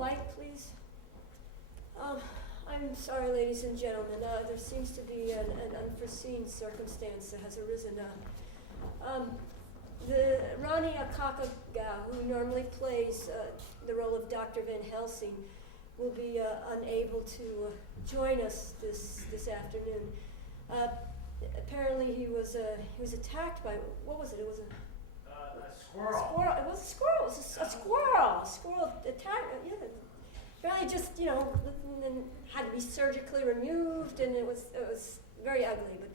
light, please? I'm sorry, ladies and gentlemen. There seems to be an unforeseen circumstance that has arisen. The Rani Akakaga, who normally plays the role of Dr. Van Helsing, will be unable to join us this afternoon. Apparently, he was attacked by, what was it? It was a squirrel. It was a squirrel. It was a squirrel. A squirrel attacked. Yeah. Apparently, just and had to be surgically removed, and it was very ugly. But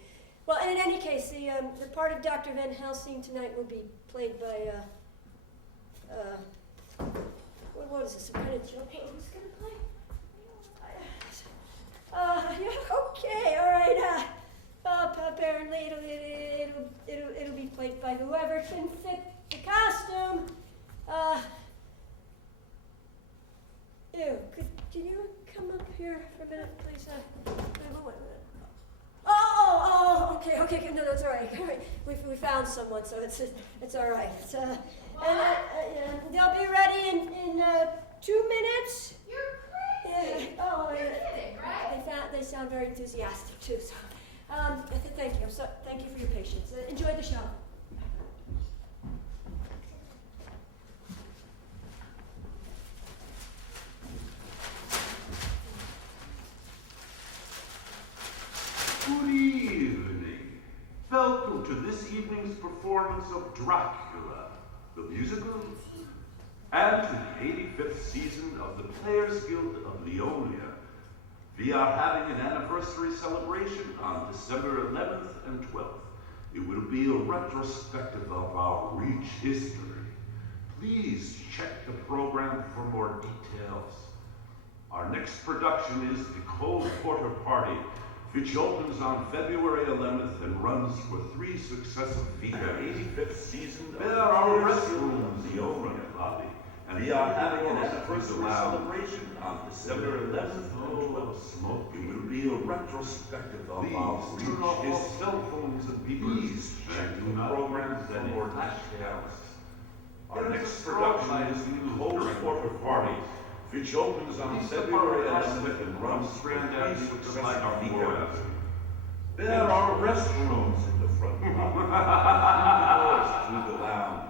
well, and in any case, the part of Dr. Van Helsing tonight will be played by what is this? Some kind of joke? Who's gonna play? Yeah, okay, all right. Apparently, it'll be played by whoever can fit the costume. Can you come up here for a minute, please? Wait a minute. Okay. No, that's all right. We found someone, so it's all right. And they'll be ready in 2 minutes. You're crazy. Yeah. Oh, You're yeah. kidding, right? They sound very enthusiastic too. So, thank you. Thank you for your patience. Enjoy the show. Good evening. Welcome to this evening's performance of Dracula The Musical and to the 85th season of the Players Guild of Leonia. We are having an anniversary celebration on December 11th and 12th. It will be a retrospective of our rich history. Please check the program for more details. Our next production is The Cole Porter Party, which opens on February 11th and runs for 3 successive weeks. The 85th season. There are restrooms in the Leonia lobby, and we are having an anniversary celebration on December 11th and 12th. It will be a retrospective of our turn off all cell phones and beepers. Check the programs and more details. Our next production is The Cole Porter Party, which opens on February 11th and runs Grand Avenue with the light on the There are restrooms in the front lobby, and doors through the lounge.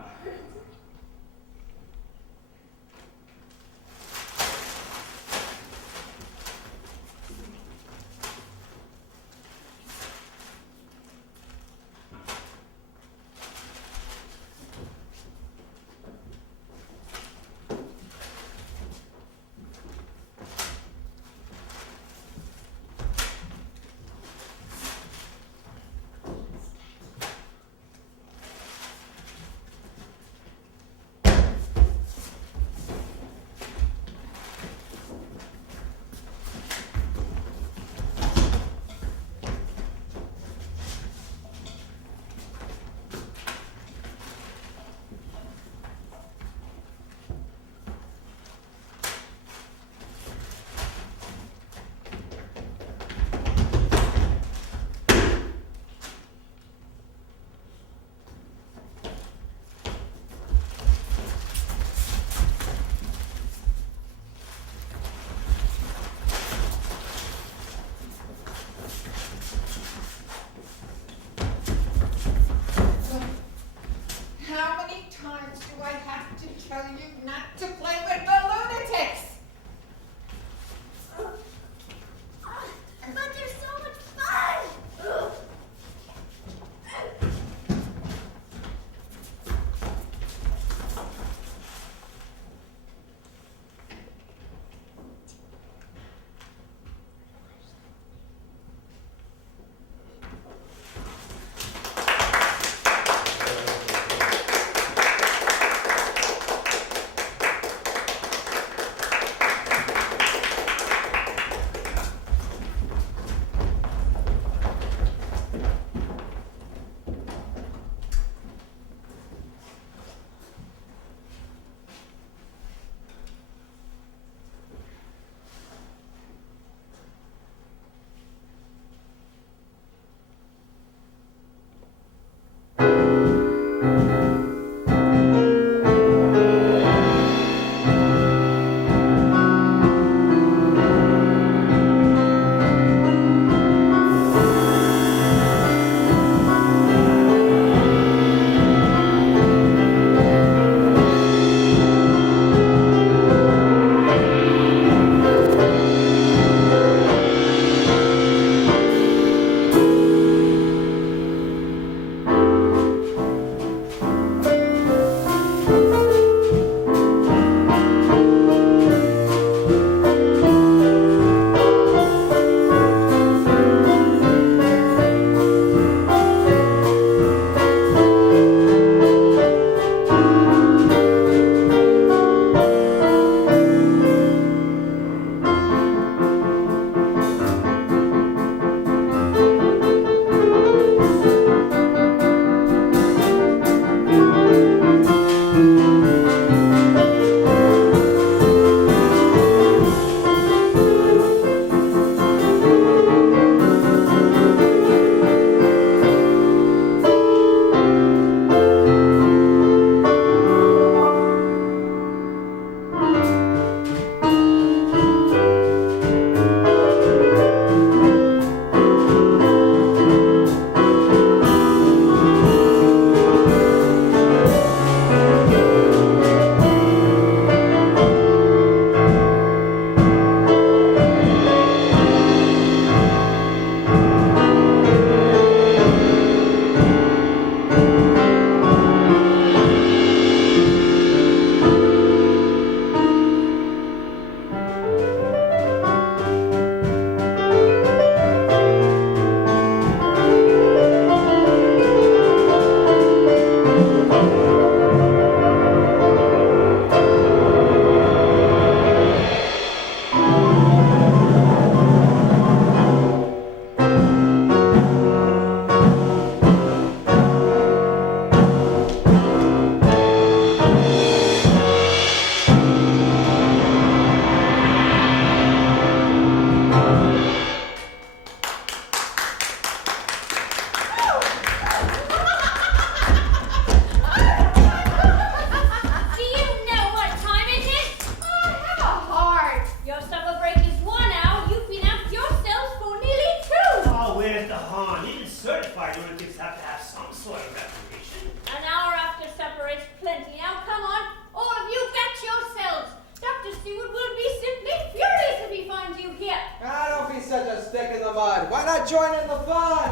to join in the fun.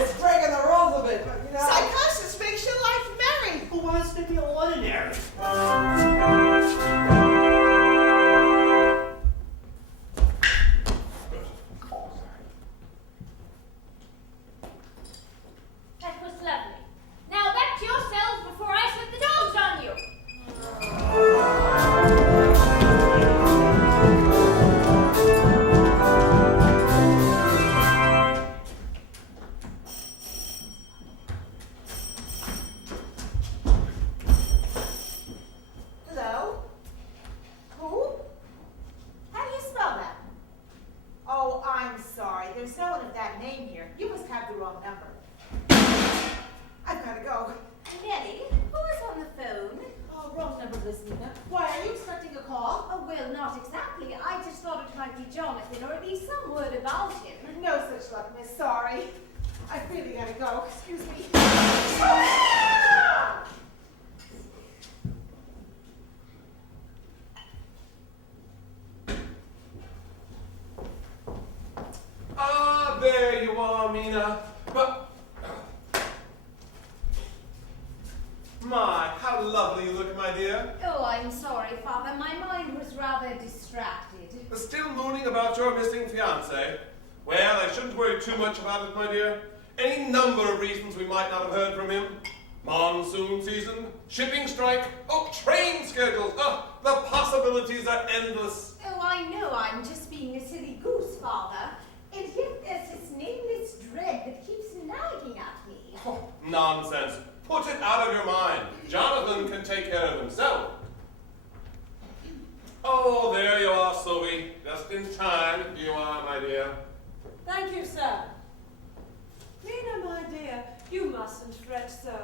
It's breaking the rules a bit, but you know. Psychosis makes your life merry. Who wants to be ordinary? That was lovely. Now back to yourselves before I set the dogs on you. Hello? Who? How do you spell that? Oh, I'm sorry. There's no one of that name here. You must have the wrong number. I've got to go. Nellie, who is on the phone? Oh, wrong number, Miss Nina. Why, are you expecting a call? Oh, well, not exactly. I just thought it might be Jonathan, or at least some word about him. No such luck, miss. Sorry. I've really got to go. Excuse me. Ah, there you are, Mina. But my, how lovely you look, my dear. Oh, I'm sorry, Father. My mind was rather distracted. Still mooning about your missing fiancé? Well, I shouldn't worry too much about it, my dear. Any number of reasons we might not have heard from him. Monsoon season, shipping strike, train schedules. The possibilities are endless. Oh, I know I'm just being a silly goose, Father. And yet there's this nameless dread that keeps nagging at me. Oh, nonsense. Put it out of your mind. Jonathan can take care of himself. Oh, there you are, Sylvie. Just in time, you are, my dear. Thank you, sir. Mina, my dear, you mustn't fret so.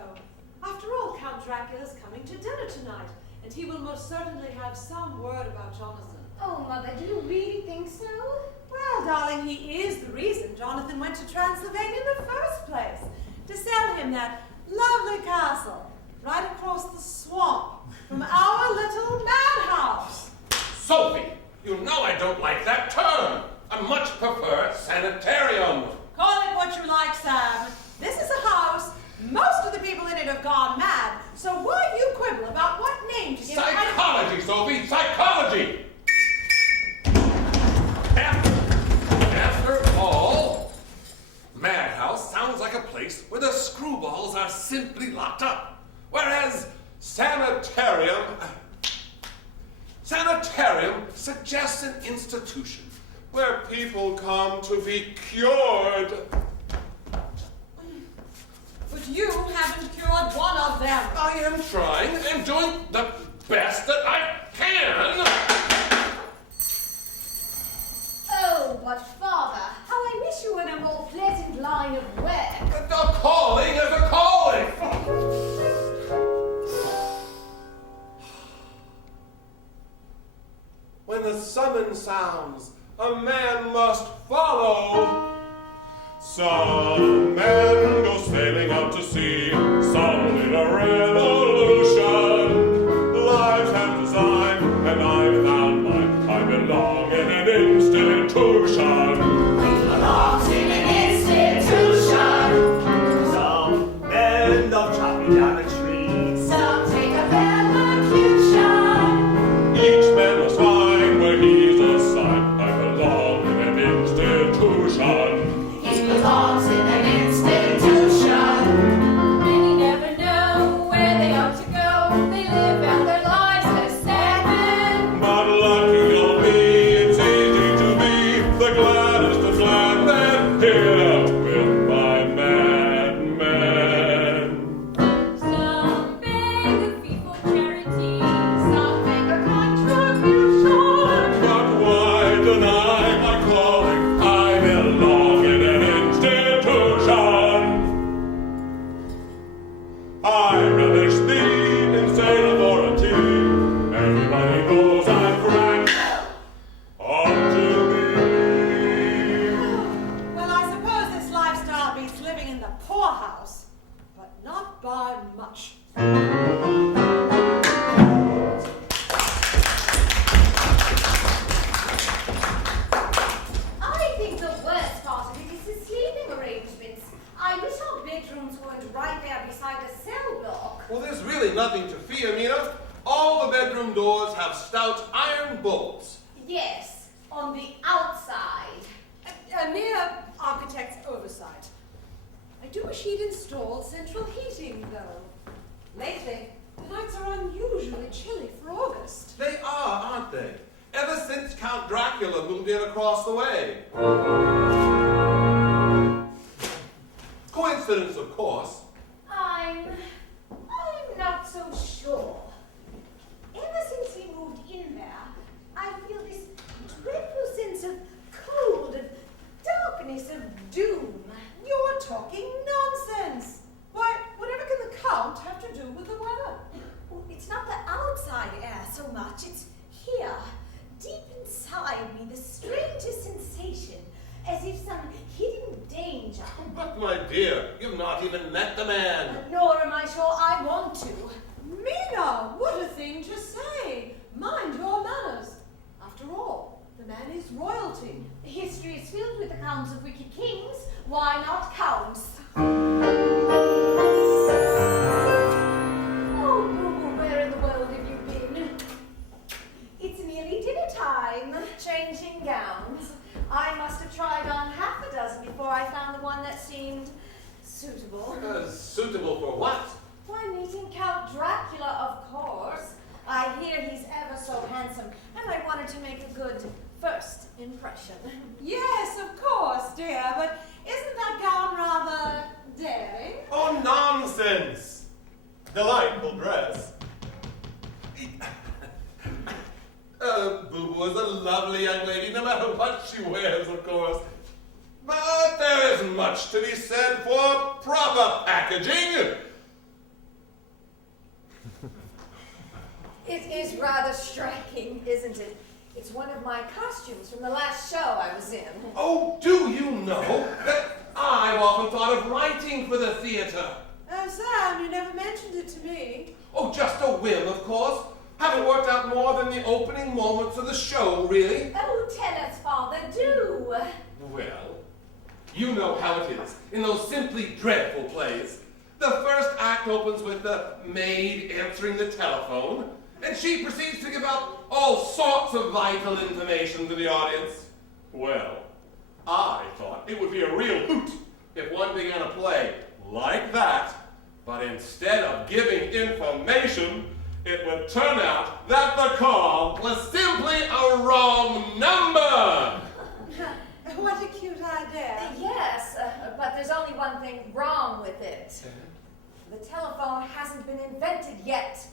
After all, Count Dracula's coming to dinner tonight, and he will most certainly have some word about Jonathan. Oh, Mother, do you really think so? Well, darling, he is the reason Jonathan went to Transylvania in the first place, to sell him that lovely castle right across the swamp from our little madhouse. Sophie, you know I don't like that term. I much prefer sanitarium. Call it what you like, Sam. This is a house. Most of the people in it have gone mad, so why do you quibble about what name to give Psychology, Sophie, psychology! After all, madhouse sounds like a place where the screwballs are simply locked up, whereas sanitarium suggests an institution where people come to be cured. But you haven't cured one of them. I am trying and doing the best that I can. Oh, but Father, how I wish you were in a more pleasant line of work. A calling is a calling. When the summons sounds, a man must follow. Some men go sailing out to sea, some lead a revolution. Lives have design, and I've found mine. I belong in an institution. Belongs in an institution. Some men don't chop me down a tree. Some take a elocution. Each man must find where he's assigned. I belong in an institution. He belongs in an institution. Many never know where they ought to go. They live out their lives as sad men. But lucky you'll be, it's easy to be the gladdest of glad men here with my madmen. Some beg a fee for charity. Some make a contribution. But why deny my calling? I belong in an institution. I relish the insane authority. Everybody knows I'm cracked onto me. Well, I suppose this lifestyle beats living in the poorhouse, but not by much. bedrooms weren't right there beside the cell block. Well, there's really nothing to fear, Mina. All the bedroom doors have stout iron bolts. Yes, on the outside. A mere architect's oversight. I do wish he'd installed central heating, though. Lately, the nights are unusually chilly for August. They are, aren't they? Ever since Count Dracula moved in across the way. Coincidence, of course. I'm not so sure. Ever since he moved in there, I feel this dreadful sense of cold, of darkness, of doom. You're talking nonsense. Why, whatever can the Count have to do with the weather? Oh, it's not the outside air so much, it's here, deep inside me, the strangest sensation, as if some hidden danger. But, my dear, you've not even met the man. Nor am I sure I want to. Mina, what a thing to say. Mind your manners. After all, the man is royalty. History is filled with accounts of wicked kings. Why not counts? Oh, Boo-Boo, where in the world have you been? It's nearly dinner time. Changing gowns. I must have tried on half a dozen before I found the one that seemed suitable. Suitable for what? Why, meeting Count Dracula, of course. I hear he's ever so handsome, and I wanted to make a good first impression. Yes, of course, dear, but isn't that gown rather daring? Oh, nonsense! Delightful dress. Boo-Boo is a lovely young lady, no matter what she wears, of course. But there isn't much to be said for proper packaging. It is rather striking, isn't it? It's one of my costumes from the last show I was in. Oh, do you know that I've often thought of writing for the theater? Oh, Sam, you never mentioned it to me. Oh, just a whim, of course. Haven't worked out more than the opening moments of the show, really. Oh, tell us, Father, do. Well, you know how it is in those simply dreadful plays. The first act opens with the maid answering the telephone, and she proceeds to give out all sorts of vital information to the audience. Well, I thought it would be a real hoot if one began a play like that, but instead of giving information, it would turn out that the call was simply a wrong number. What a cute idea. Yes, but there's only one thing wrong with it. The telephone hasn't been invented yet.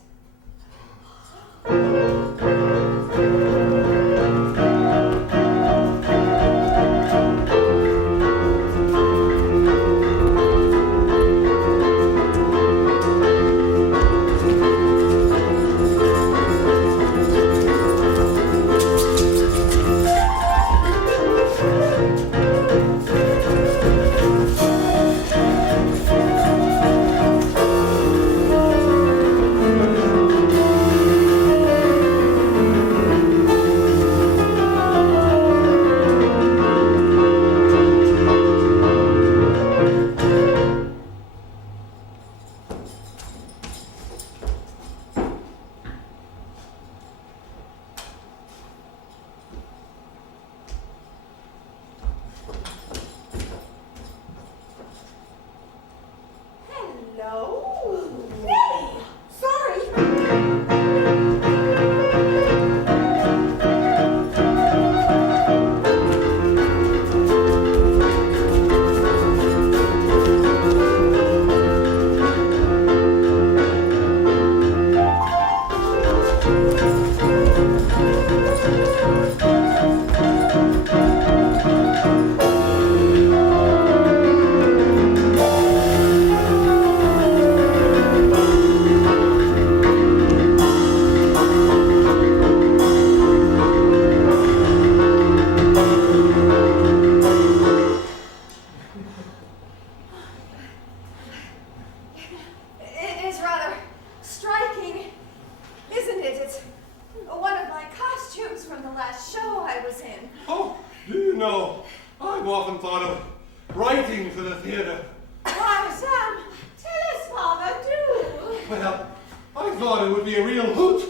thought it would be a real hoot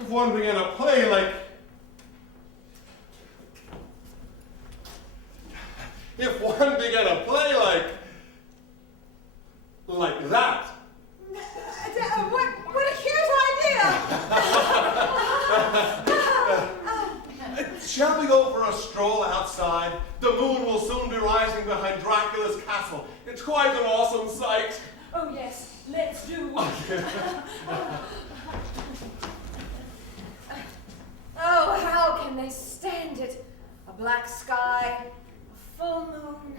if one began a play like... If one began a play like that. What a cute idea! Shall we go for a stroll outside? The moon will soon be rising behind Dracula's castle. It's quite an awesome sight. Oh yes, let's do. Oh, how can they stand it? A black sky, a full moon,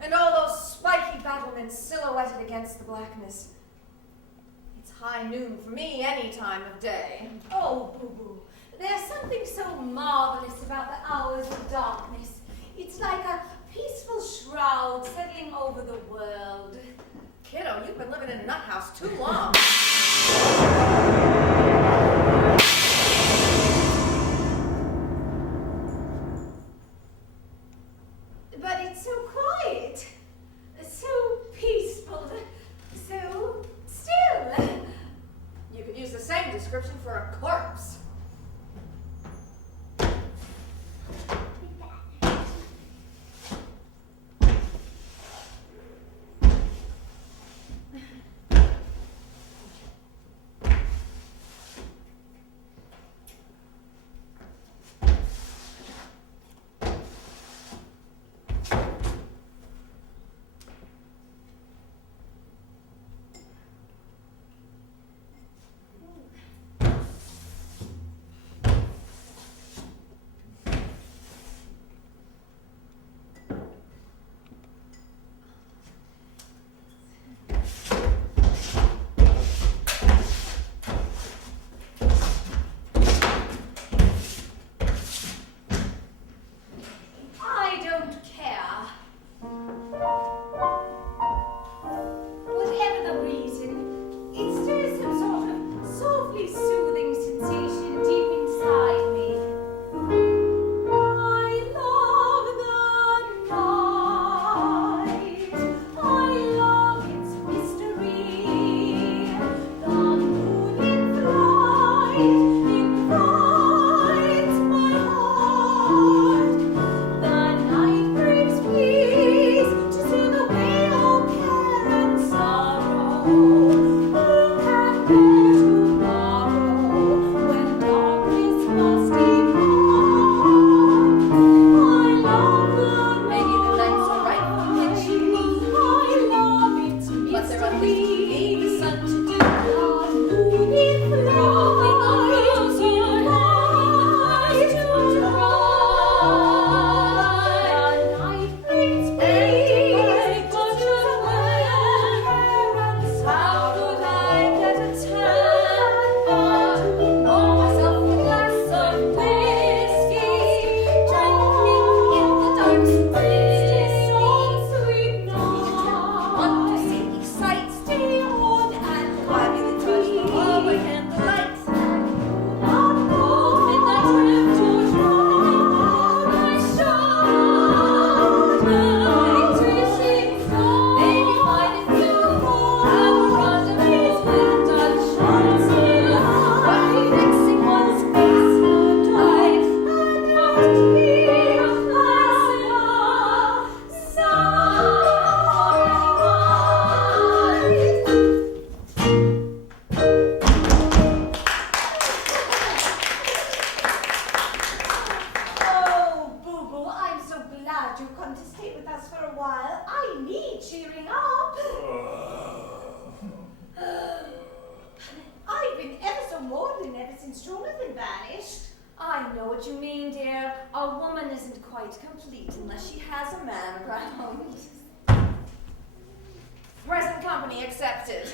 and all those spiky battlements silhouetted against the blackness. It's high noon for me any time of day. Oh, boo-boo. There's something so marvelous about the hours of darkness. It's like a peaceful shroud settling over the world. Kiddo, you've been living in a nut house too long. But it's so quiet, so peaceful, so still. You could use the same description for a corpse. I don't care. Whatever the reason, it stirs some sort of softly soothing sensation deep inside me. I love the night. I love its mystery. The moon in flight invites my heart. The night brings peace to soothe away all care and sorrow. Who can bear tomorrow when darkness must depart? I love the Maybe the nights are right for night. I love its mystery. But there at least ain't the sun to do. The moon in flight invites to try. The night brings peace to the way. How could I get attached? Pour myself a glass of whiskey, drinking in the dark space. Sweet Want to night. see these sights? Stay on and Climb in the touch of all the candlelights. not cold midnight drift to drown. I shout my dreaming song. Maybe find it too. Have a rendezvous with Dutch Chances. But we fixing one's face twice and not hear Oh, Boo-Boo, I'm so glad you've come to stay with us for a while. I need cheering up. I've been ever so maudlin ever since Jonathan vanished. I know what you mean, dear. A woman isn't quite complete unless she has a man around. Present company accepted.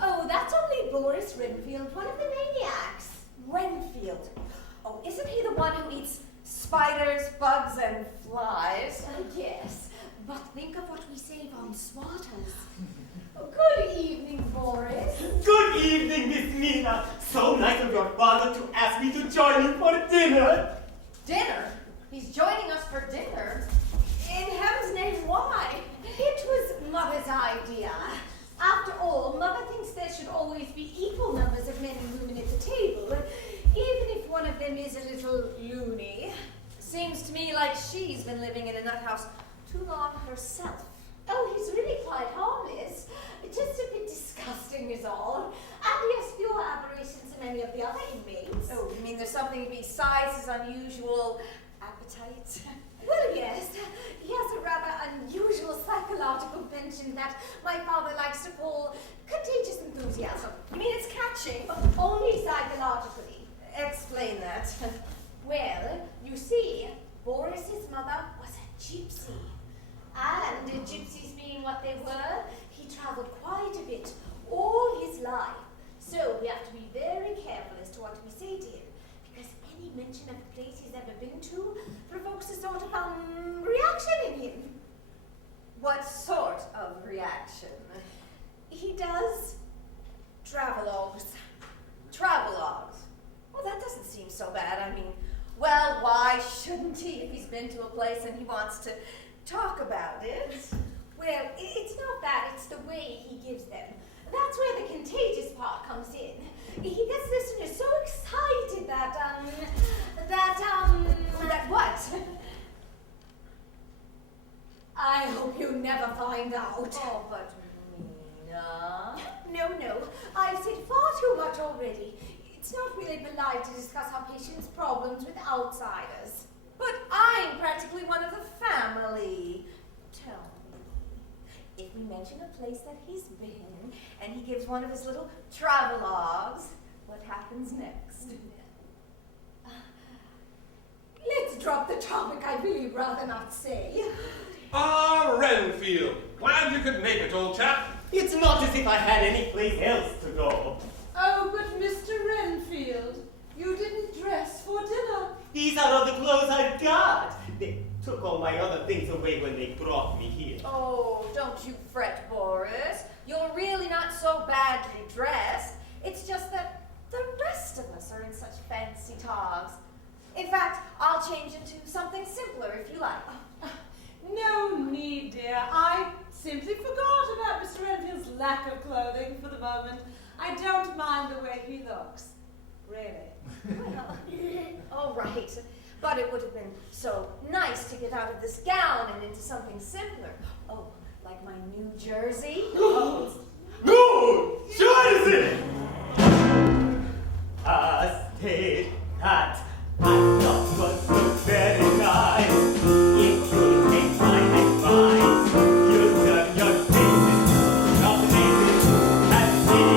Oh, that's only Boris Renfield, one of the maniacs. Renfield. Oh, isn't he the one who eats spiders, bugs, and flies? Yes, but think of what we save on swatters. Good evening, Boris. Good evening, Miss Nina. So nice of your father to ask me to join you for dinner. Dinner? He's joining us for dinner? In heaven's name, why? It was Mother's idea. After all, Mother thinks there should always be equal numbers of men and women at the table, even if one of them is a little loony. Seems to me like she's been living in a nut house too long herself. Oh, he's really quite harmless. Just a bit disgusting is all. And he has fewer aberrations than any of the other inmates. Oh, you mean there's something besides his unusual appetite? Well, yes. He has a rather unusual psychological penchant that my father likes to call contagious enthusiasm. You mean it's catching? Only psychologically. Explain that. Well, you see, Boris's mother was a gypsy. And gypsies being what they were, he traveled quite a bit all his life. So we have to be very careful as to what we say to him, because any mention of the place he's ever been to provokes a sort of reaction in him. What sort of reaction? He does travelogues. Travelogues. Well, that doesn't seem so bad. I mean, well, why shouldn't he if he's been to a place and he wants to talk about it? Well, it's not that, it's the way he gives them. That's where the contagious part comes in. He gets listeners so excited that what? I hope you never find out. Oh, but Mina. No, I've said far too much already. It's not really polite to discuss our patient's problems with outsiders. But I'm practically one of the family. Tell me, if we mention a place that he's been and he gives one of his little travelogues, what happens next? Let's drop the topic, I'd really rather not say. Ah, Renfield. Glad you could make it, old chap. It's not as if I had any place else to go. Oh, but Mr. Renfield, you didn't dress for dinner. These are all the clothes I've got. They took all my other things away when they brought me here. Oh, don't you fret, Boris. You're really not so badly dressed. It's just that the rest of us are in such fancy togs. In fact, I'll change into something simpler if you like. No need, dear. I simply forgot about Mr. Renfield's lack of clothing for the moment. I don't mind the way he looks. Really. Well, all right. But it would have been so nice to get out of this gown and into something simpler. Oh, like my new jersey. No! Jersey! I stayed at not was so very nice. If you take my advice, you turn your faces, not faces, and see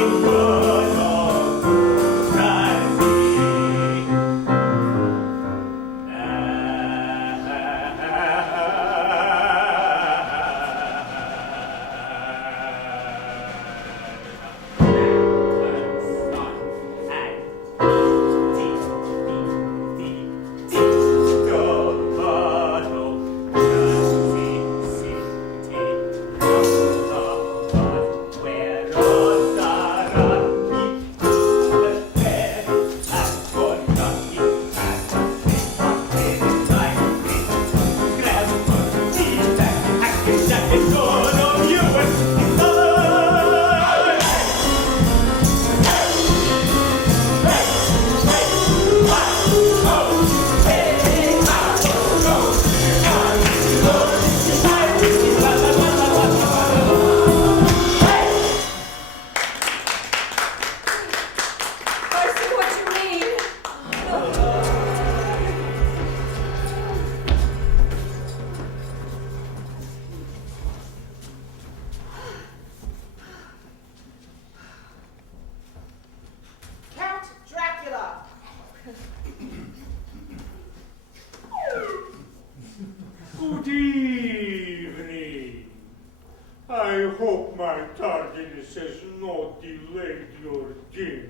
in good old Count Dracula. Good evening. I hope my tardiness has not delayed your dinner.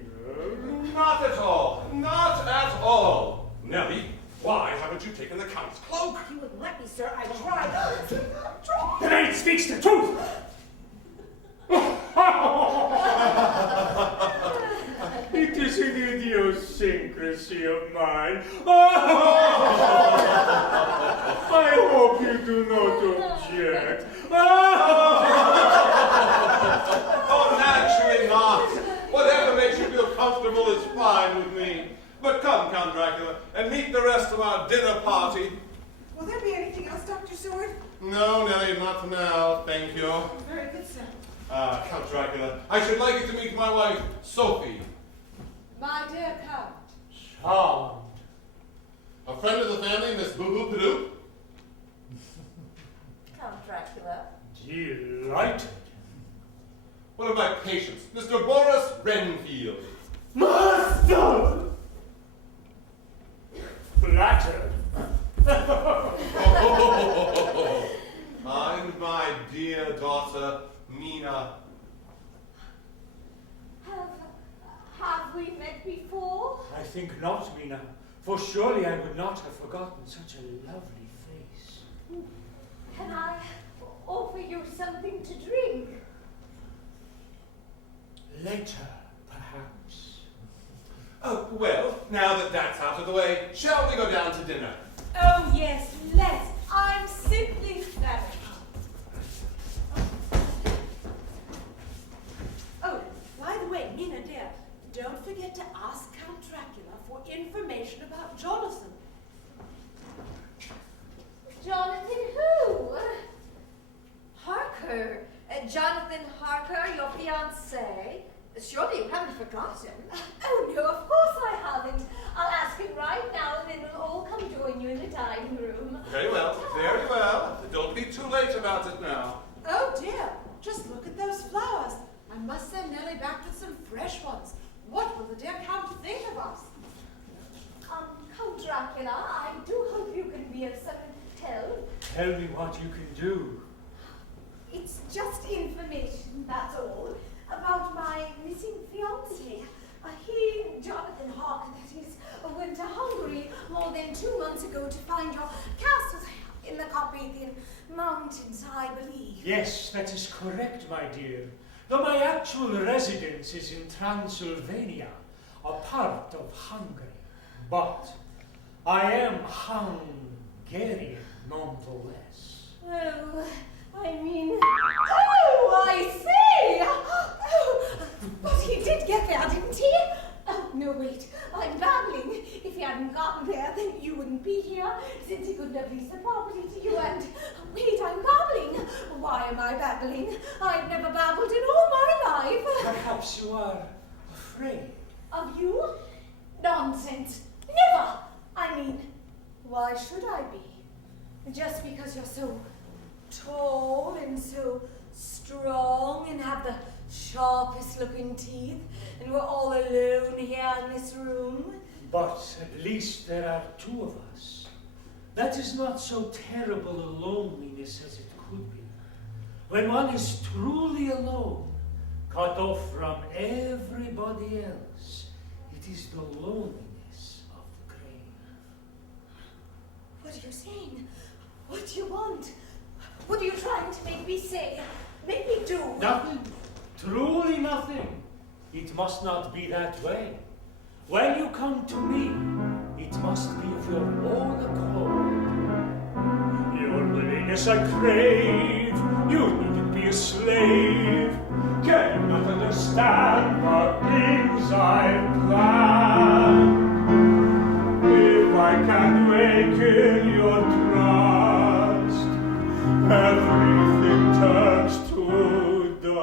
Not at all. Not at all. Nellie, why haven't you taken the Count's cloak? You wouldn't let me, sir. I tried. The maid speaks the truth! It is an idiosyncrasy of mine. I hope you do not object. a dinner party. Will there be anything else, Dr. Seward? No, Nellie, not for now, thank you. Very good, sir. Count Dracula, I should like you to meet my wife, Sophie. My dear Count. Charmed. A friend of the family, Miss Boo Boo Padoop. Count Dracula. Delighted. One of my patients, Mr. Boris Renfield. Master! Flattered. And my dear daughter, Mina. Have we met before? I think not, Mina, for surely I would not have forgotten such a lovely face. Can I offer you something to drink? Later, perhaps. Oh, well, now that that's out of the way, shall we go down to dinner? Oh, yes, let's. I'm simply flattered. Oh, by the way, Nina, dear, don't forget to ask Count Dracula for information about Jonathan. Jonathan who? Harker. Jonathan Harker, your fiancé. Surely you haven't forgotten. Oh, no, of course I haven't. I'll ask him right now, and then we'll all come join you in the dining room. Very well, very well. Don't be too late about it now. Oh, dear, just look at those flowers. I must send Nellie back with some fresh ones. What will the dear Count think of us? Count Dracula, I do hope you can be of some help. Tell me what you can do. It's just information, that's all, about my missing fiancé. He, Jonathan Harker, that is, went to Hungary more than 2 months ago to find your castles in the Carpathian Mountains, I believe. Yes, that is correct, my dear. Though my actual residence is in Transylvania, a part of Hungary. But I am Hungarian nonetheless. Oh, I mean, oh, I see! Oh, but he did get there, didn't he? Oh, no, wait, I'm babbling. If he hadn't gotten there, then you wouldn't be here, since he couldn't have leased the property to you, and wait, I'm babbling. Why am I babbling? I've never babbled in all my life. Perhaps you are afraid. Of you? Nonsense. Never! I mean, why should I be? Just because you're so tall and so strong and have the sharpest looking teeth, and we're all alone here in this room. But at least there are two of us. That is not so terrible a loneliness as it could be. When one is truly alone, cut off from everybody else, it is the loneliness of the grave. What are you saying? What do you want? What are you trying to make me say? Make me do? Nothing. Truly nothing. It must not be that way. When you come to me, it must be of your own accord. Your willingness I crave. You needn't be a slave. Can you not understand the things I've planned? If I can waken your trust, everything turns to dust.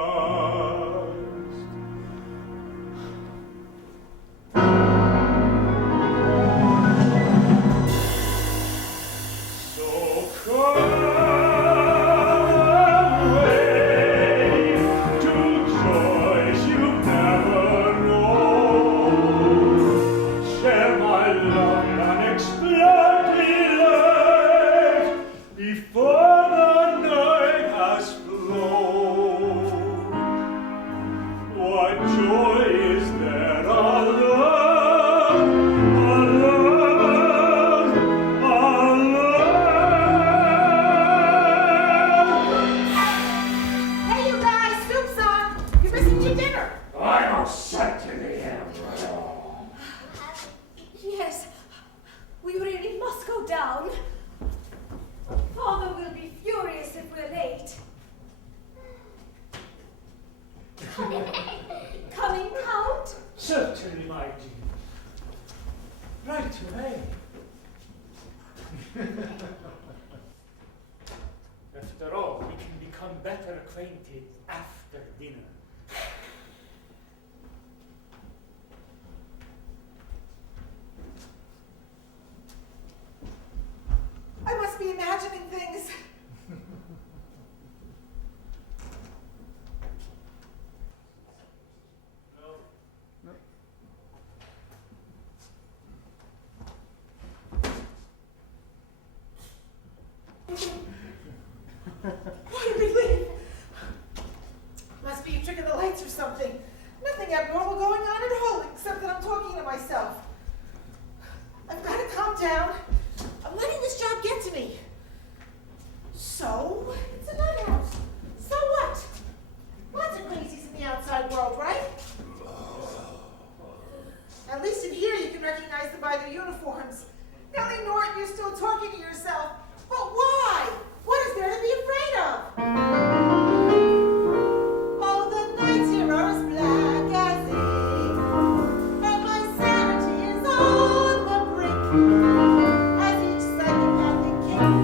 So come away to joys you've never known. Share my love in unexplored delight before the night has flown. What joy is there alone, alone, alone? Hey, you guys, soup's on. You're missing your dinner. I most certainly am. Yes, we really must go down. Father will be furious if we're late. Coming, Count? Certainly, my dear. Right away. better acquainted after dinner. I must be imagining things. What a relief! Must be a trick of the lights or something. Nothing abnormal going on at all, except that I'm talking to myself. I've got to calm down. I'm letting this job get to me. So, it's a nut house. So what? Lots of crazies in the outside world, right? At least in here you can recognize them by their uniforms. Nellie Norton, you're still talking to yourself. But why? What is there to be afraid of? Oh, the nights here are as black as ink, and my sanity is on the brink. As each psychopathic kick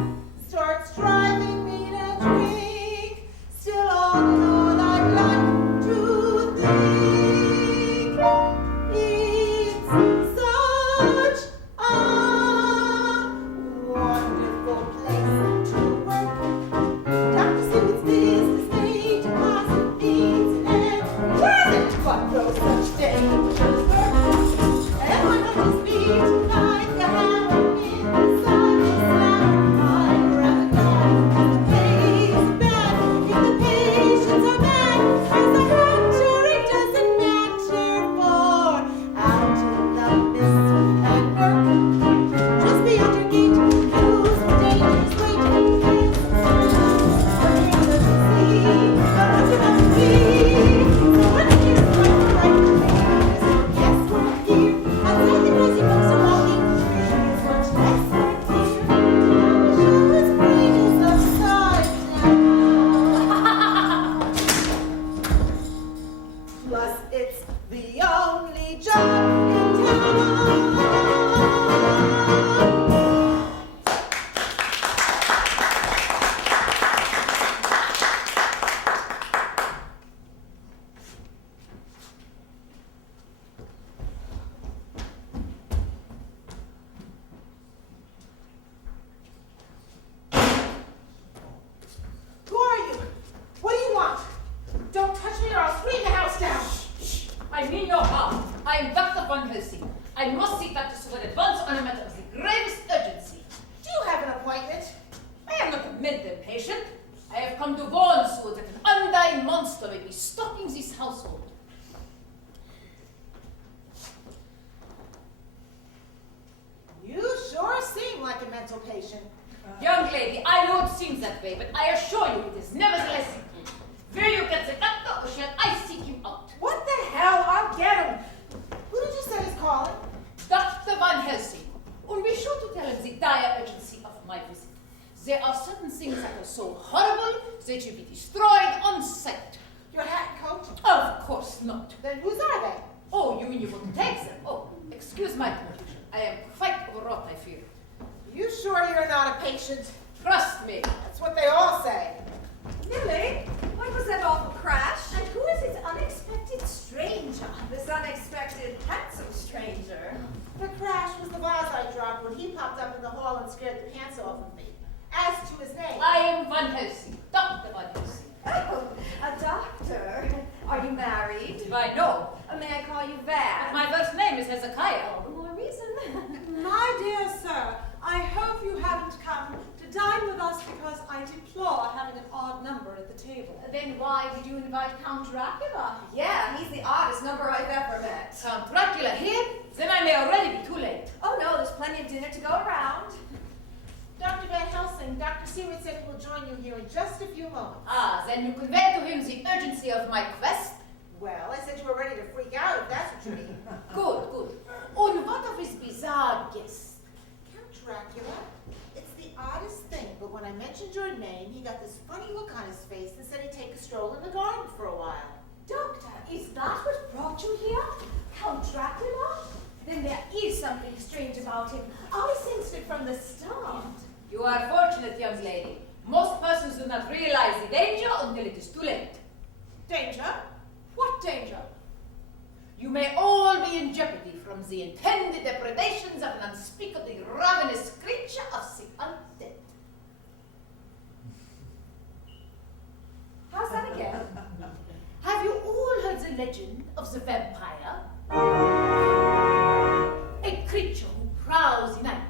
starts driving me to drink, still all in all I'd like to think it's such a wonderful place to work. Dr. Seward's business made deposit fees and present, but no such dangerous work. And one of his feet like a hammer in the sun, slam I'd rather die. If the pay is bad, if the patients are bad, as a hunter it doesn't matter, for out in the mist and murk, just beyond your gate, use the dangerous weight. Plus, it's the only job in town. Who are you? What do you want? Don't touch me or I'll scream the house down. I mean no harm. I am Dr. Van Helsing. I must see Dr. Seward at once on a matter of the gravest urgency. Do you have an appointment? I am not a mental patient. I have come to warn Seward that an undying monster may be stalking this household. You sure seem like a mental patient. Young lady, I know it seems that way, but I assure you it is nevertheless simple. Will you get the doctor or shall I seek him out? What the hell? I'll get him. Who did you say is calling? Dr. Van Helsing, and be sure to tell him the dire urgency of my visit. There are certain things that are so horrible they should be destroyed on sight. Your hat and coat? Of course not. Then whose are they? Oh, you mean you wouldn't take them? Oh, excuse my confusion. I am quite overwrought, I fear. You sure you're not a patient? Trust me. That's what they all say. Millie, what was that awful crash? And who is this unexpected stranger? This unexpected, handsome stranger. The crash was the vase I dropped when he popped up in the hall and scared the pants off of me. As to his name. I am Van Helsing, Dr. Van Helsing. Oh, a doctor. Are you married? Why, no. May I call you Van? My first name is Hezekiah. All the more reason. My dear sir, I hope you haven't come to dine with us because I deplore having an odd number at the table. Then why did you invite Count Dracula? Yeah, he's the oddest number I've ever met. Count Dracula here? Then I may already be too late. Oh no, there's plenty of dinner to go around. Dr. Van Helsing, Dr. Seward said he will join you here in just a few moments. Ah, then you convey to him the urgency of my quest? Well, I said you were ready to freak out, if that's what you mean. Good, good. And what of his bizarre guest? Count Dracula? It's the oddest thing, but when I mentioned your name, he got this funny look on his face and said he'd take a stroll in the garden for a while. Doctor, is that what brought you here? Count Dracula? Then there is something strange about him. I sensed it from the start. You are fortunate, young lady. Most persons do not realize the danger until it is too late. Danger? What danger? You may all be in jeopardy from the intended depredations of an unspeakably ravenous creature of the undead. How's that again? Have you all heard the legend of the vampire? A creature who prowls the night,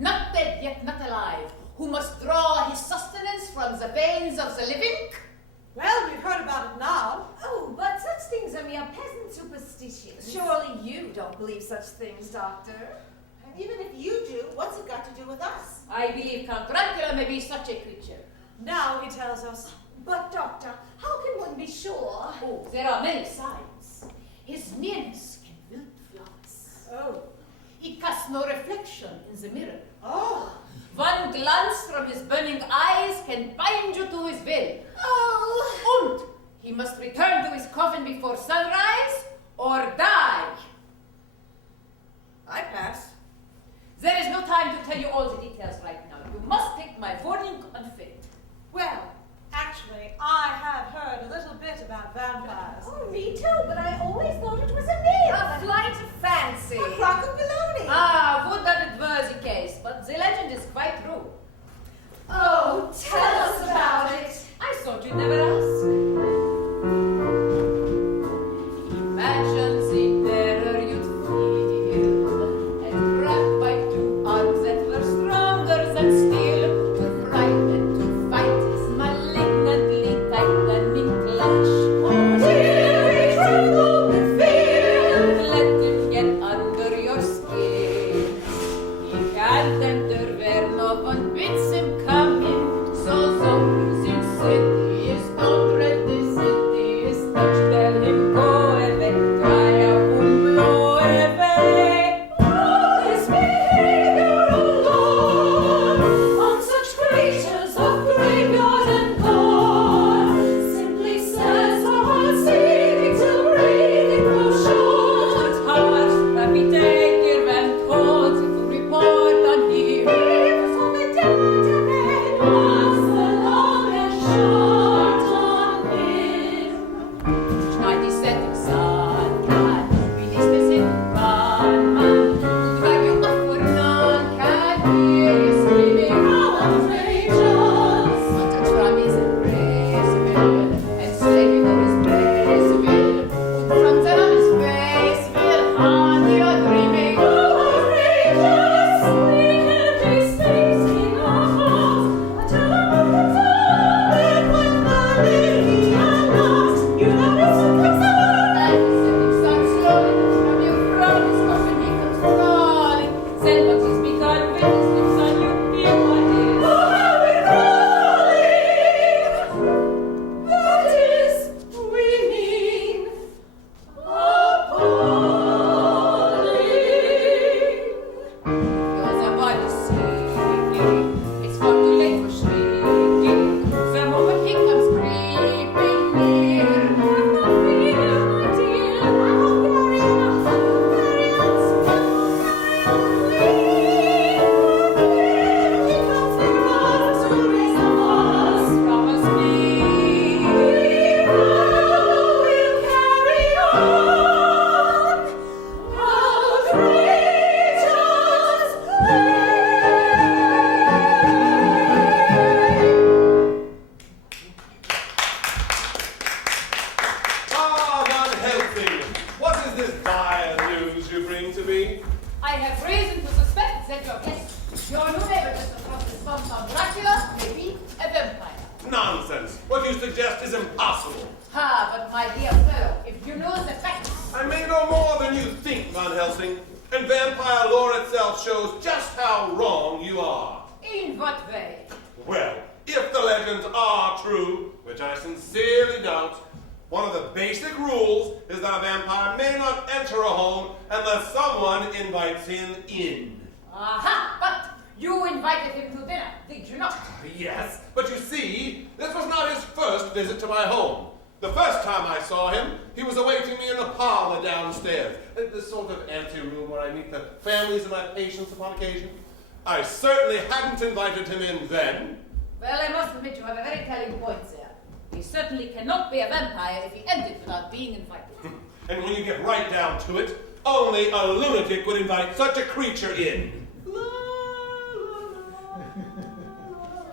not dead yet not alive, who must draw his sustenance from the veins of the living? Well, we've heard about it now. Oh, but such things are mere peasant superstitions. Surely you don't believe such things, Doctor. And even if you do, what's it got to do with us? I believe Count Dracula may be such a creature. Now he tells us. But, Doctor, how can one be sure? Oh, there are many signs. His nearness can wilt flowers. Oh. He casts no reflection in the mirror. Oh. One glance from his burning eyes can bind you to his will. Oh! And he must return to his coffin before sunrise or die. I pass. There is no time to tell you all the details right now. You must take my warning on faith. Well, actually, I have heard a little bit about vampires. Oh, me too, but I always thought it was a myth. A flight of fancy. A crock of baloney. Ah, would that it were the case, but the legend is quite true. Oh, tell us about it. I thought you'd never ask. Imagine the terror you'd feel, and wrapped by two arms that were stronger than steel, were frightened to fight his malignantly tightening clutch. Oh, dear, we tremble with fear. Let him get under your skin. He can't enter where no one bids him come in. So zombies insidious, don't dread the city is touch. Tell him go away, try a blow away. All this behavior alone on such creatures of graveyard and gore simply says our hearts seek till breathing grows short. How much have we taken and told to report on him? Leave us on the dead and then pass the long and short on him. Schneit die setting sun, can release the sin, run, man. Drag you up for none, can hear you screaming. How outrageous! But touch from his embrace will, and slave him to his place will. Und from the his face will haunt your dreaming. How outrageous! We hear these things in our hearts until the mountains are red when the lady are lost. You know it's a And the setting sun slowly from your frown is coffin he comes crawling. Then what is begun with his lips on you, hear what is. Oh, how we crawling! That is, we mean appalling. Yours are body sinking. It's far too late for shrinking. The moment he comes creeping near. Have no fear, my dear. I will carry on, carry on, carry on. He comes the gods to raise the us. Promise me. We will carry on. Outrageous! Ah, Van Helsing, what is this dire news you bring to me? I have reason to suspect that your guest, your new neighbor just across the swamp from Dracula, may be a vampire. Nonsense. What you suggest is impossible. Ha, but my dear fellow, if you knew the facts. I may know more than you think, Van Helsing, and vampire lore itself shows just how wrong you are. In what way? Well, if the legends are true, which I sincerely doubt, one of the basic rules is that a vampire may not enter a home unless someone invites him in. Aha, but you invited him to dinner, did you not? Yes, but you see, this was not his first visit to my home. The first time I saw him, he was awaiting me in the parlor downstairs, this sort of anteroom where I meet the families of my patients upon occasion. I certainly hadn't invited him in then, Well, I must admit you have a very telling point there. He certainly cannot be a vampire if he entered without being invited. And when you get right down to it, only a lunatic would invite such a creature in.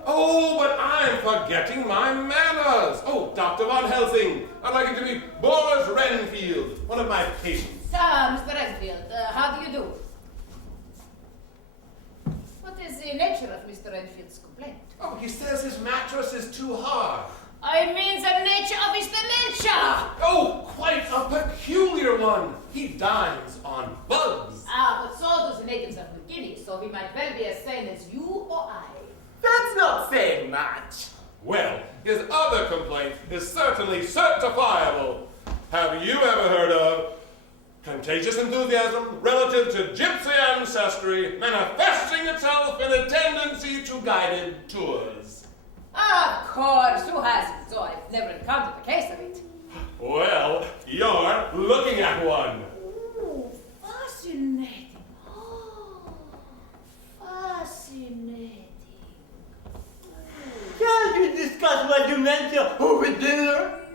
Oh, but I'm forgetting my manners. Oh, Dr. Von Helsing, I'd like it to be Boris Renfield, one of my patients. Mr. Renfield, how do you do? What is the nature of Mr. Renfield's complaint? Oh, he says his mattress is too hard. I mean the nature of his dementia! Oh, quite a peculiar one. He dines on bugs. But so do the natives of New Guinea, so he might well be as sane as you or I. That's not saying much. Well, his other complaint is certainly certifiable. Have you ever heard of contagious enthusiasm relative to gypsy ancestry manifesting itself in a tendency to guided tours? Of course, who hasn't? So I've never encountered a case of it. Well, you're looking at one. Ooh, fascinating. Oh, fascinating. Can't we discuss my dementia over dinner?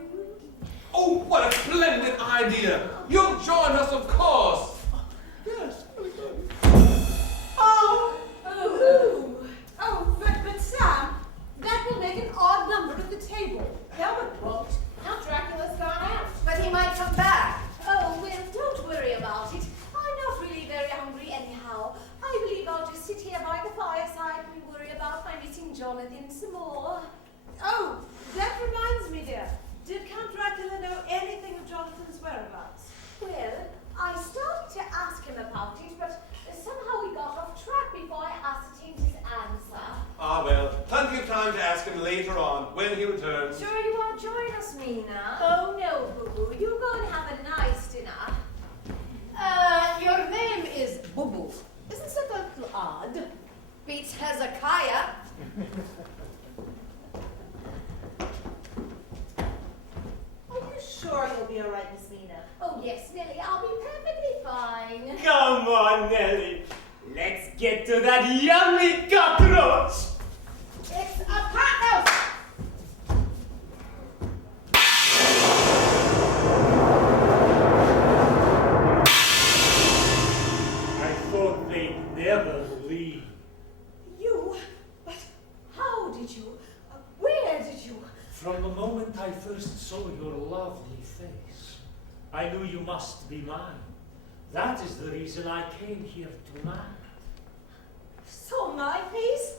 Oh, what a splendid idea! You'll join us, of course. Yes. But Sam, that will make an odd number at the table. No, it won't. Now Dracula's gone out. But he might come back. Oh, well, don't worry about it. I'm not really very hungry anyhow. I believe I'll just sit here by the fireside and worry about my missing Jonathan some more. Oh, that reminds me, dear. Did Count Dracula know anything of Jonathan's whereabouts? Well, I started to ask him about it, but somehow we got off track before I ascertained his answer. Ah, well, plenty of time to ask him later on, when he returns. Sure you won't join us, Mina? Oh, no, Boo-Boo. You go and have a nice dinner. Your name is Boo-Boo. Isn't that a little odd? Beats Hezekiah. Are you sure you'll be all right, Miss Mina? Oh, yes, Nellie, I'll be perfectly fine. Come on, Nellie. Let's get to that yummy cockroach. It's a pot house! I thought they'd never leave. You? But how did you? Where did you? From the moment I first saw your lovely face, I knew you must be mine. That is the reason I came here tonight. Saw my face?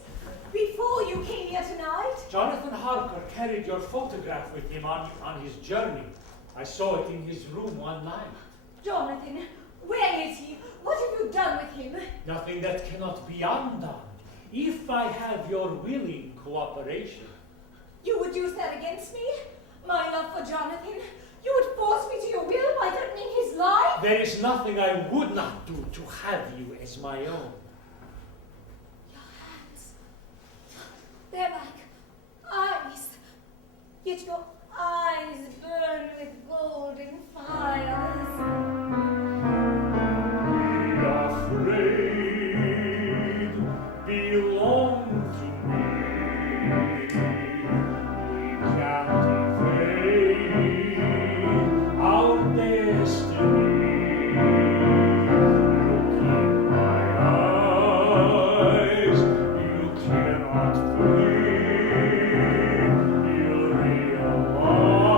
Before you came here tonight? Jonathan Harker carried your photograph with him on his journey. I saw it in his room one night. Jonathan, where is he? What have you done with him? Nothing that cannot be undone, if I have your willing cooperation. You would use that against me? My love for Jonathan? You would force me to your will by threatening his life? There is nothing I would not do to have you as my own. Your hands, they're like eyes. Yet your eyes burn with golden fires. Be afraid, belong to me. We can't evade our destiny. Look in my eyes, you cannot flee. You'll realize.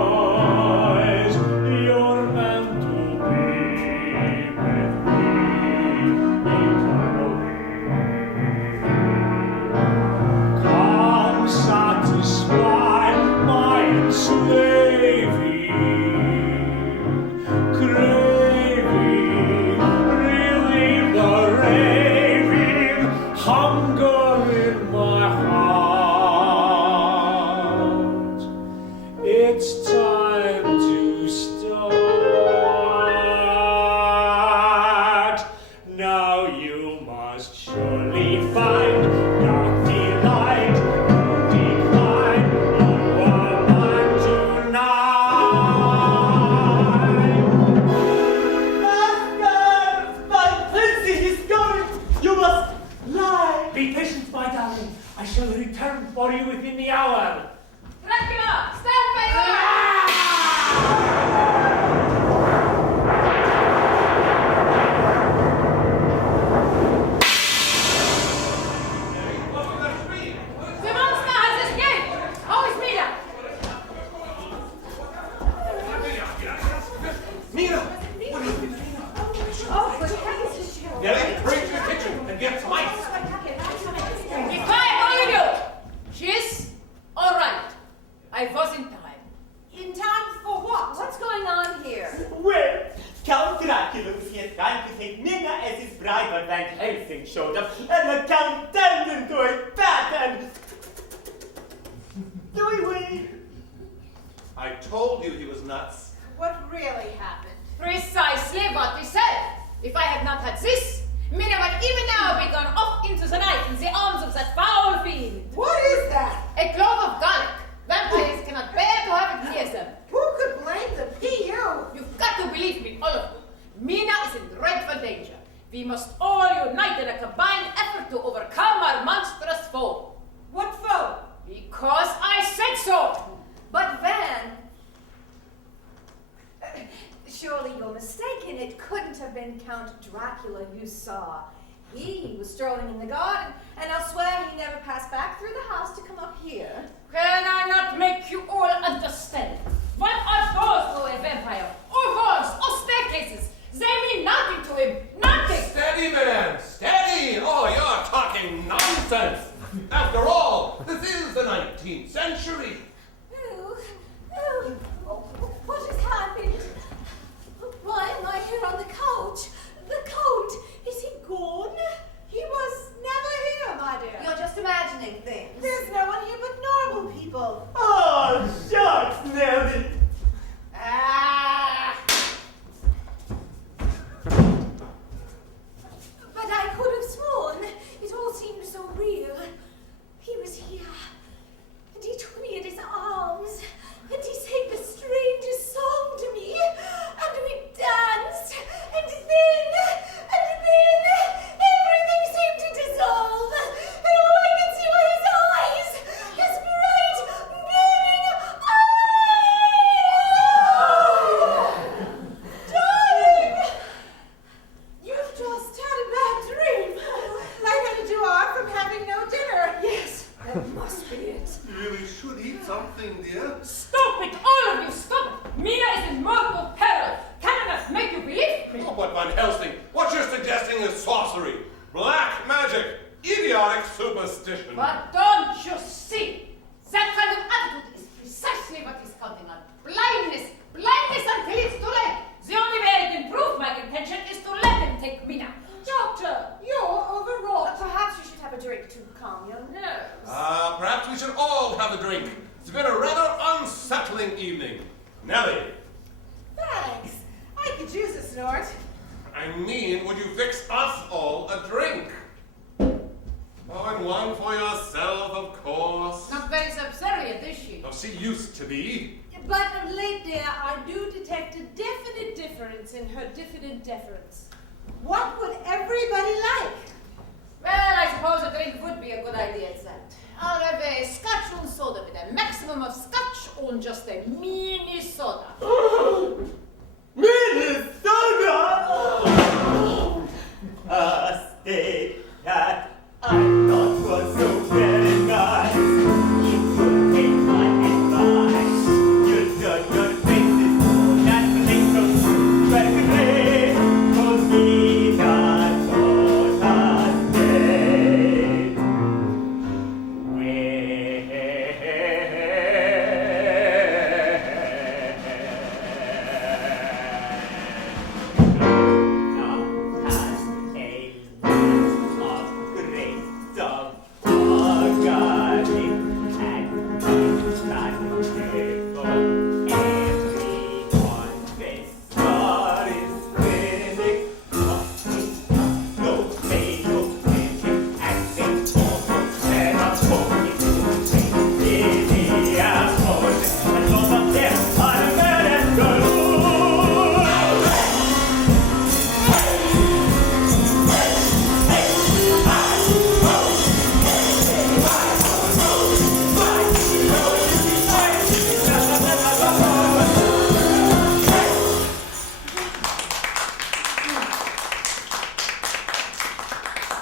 take Minna as his bride when Van Helsing showed up, and the Count turned into a bat and... Wait. I told you he was nuts. What really happened? Precisely what we said. If I had not had this, Minna would even now be gone off into the night in the arms of that foul fiend. What is that? A clove of garlic. Vampires cannot bear to have it near them. Who could blame the PU? You've got to believe me, all of you. Mina is in dreadful danger. We must all unite in a combined effort to overcome our monstrous foe. What foe? Because I said so. But Van, surely you're mistaken. It couldn't have been Count Dracula you saw. He was strolling in the garden, and I'll swear he never passed back through the house to come up here. Can I not make you all understand? What are doors to a vampire? Or walls, or staircases? They mean nothing to him. Nothing. Steady, man, steady! Oh, you're talking nonsense! After all, this is the 19th century. What has happened? Why am I here on the couch? The Count, is he gone? He was never here, my dear. You're just imagining things. There's no one here but normal people. Oh, shucks, Nelly. But I could have sworn it all seemed so real. He was here, and he took me in his arms, and he sang the strangest song to me, and we danced, and then everything seemed to dissolve, and all I could see were his eyes, his bright, burning eyes! Darling! You've just had a bad dream. Like how you are from having no dinner. Yes, that must be it. You really should eat something, dear. Stop it, all of you, stop it. Mina is in mortal peril. Can I not make you believe me? Oh, but Van Helsing, what you're suggesting is sorcery, black magic, idiotic superstition. But don't you see? That kind of attitude is precisely what he's counting on. Blindness. Blindness until it's too late. The only way I can prove my intention is to let him take Mina. Doctor, you're overwrought. Perhaps you should have a drink to calm your nerves. Perhaps we should all have a drink. It's been a rather unsettling evening. Nellie, Thanks. I could use a snort. I mean, would you fix us all a drink? Oh, and one for yourself, of course. Not very subservient, is she? Oh, she used to be. But of late, dear, I do detect a definite difference in her diffident deference. What would everybody like? Well, I suppose a drink would be a good idea at that. I'll have a scotch and soda with a maximum of scotch and just a mini soda. Minnesota! A state that I thought was so very nice. You could take my advice. You turn your faces to that place so perfectly. Cosita, cosa state.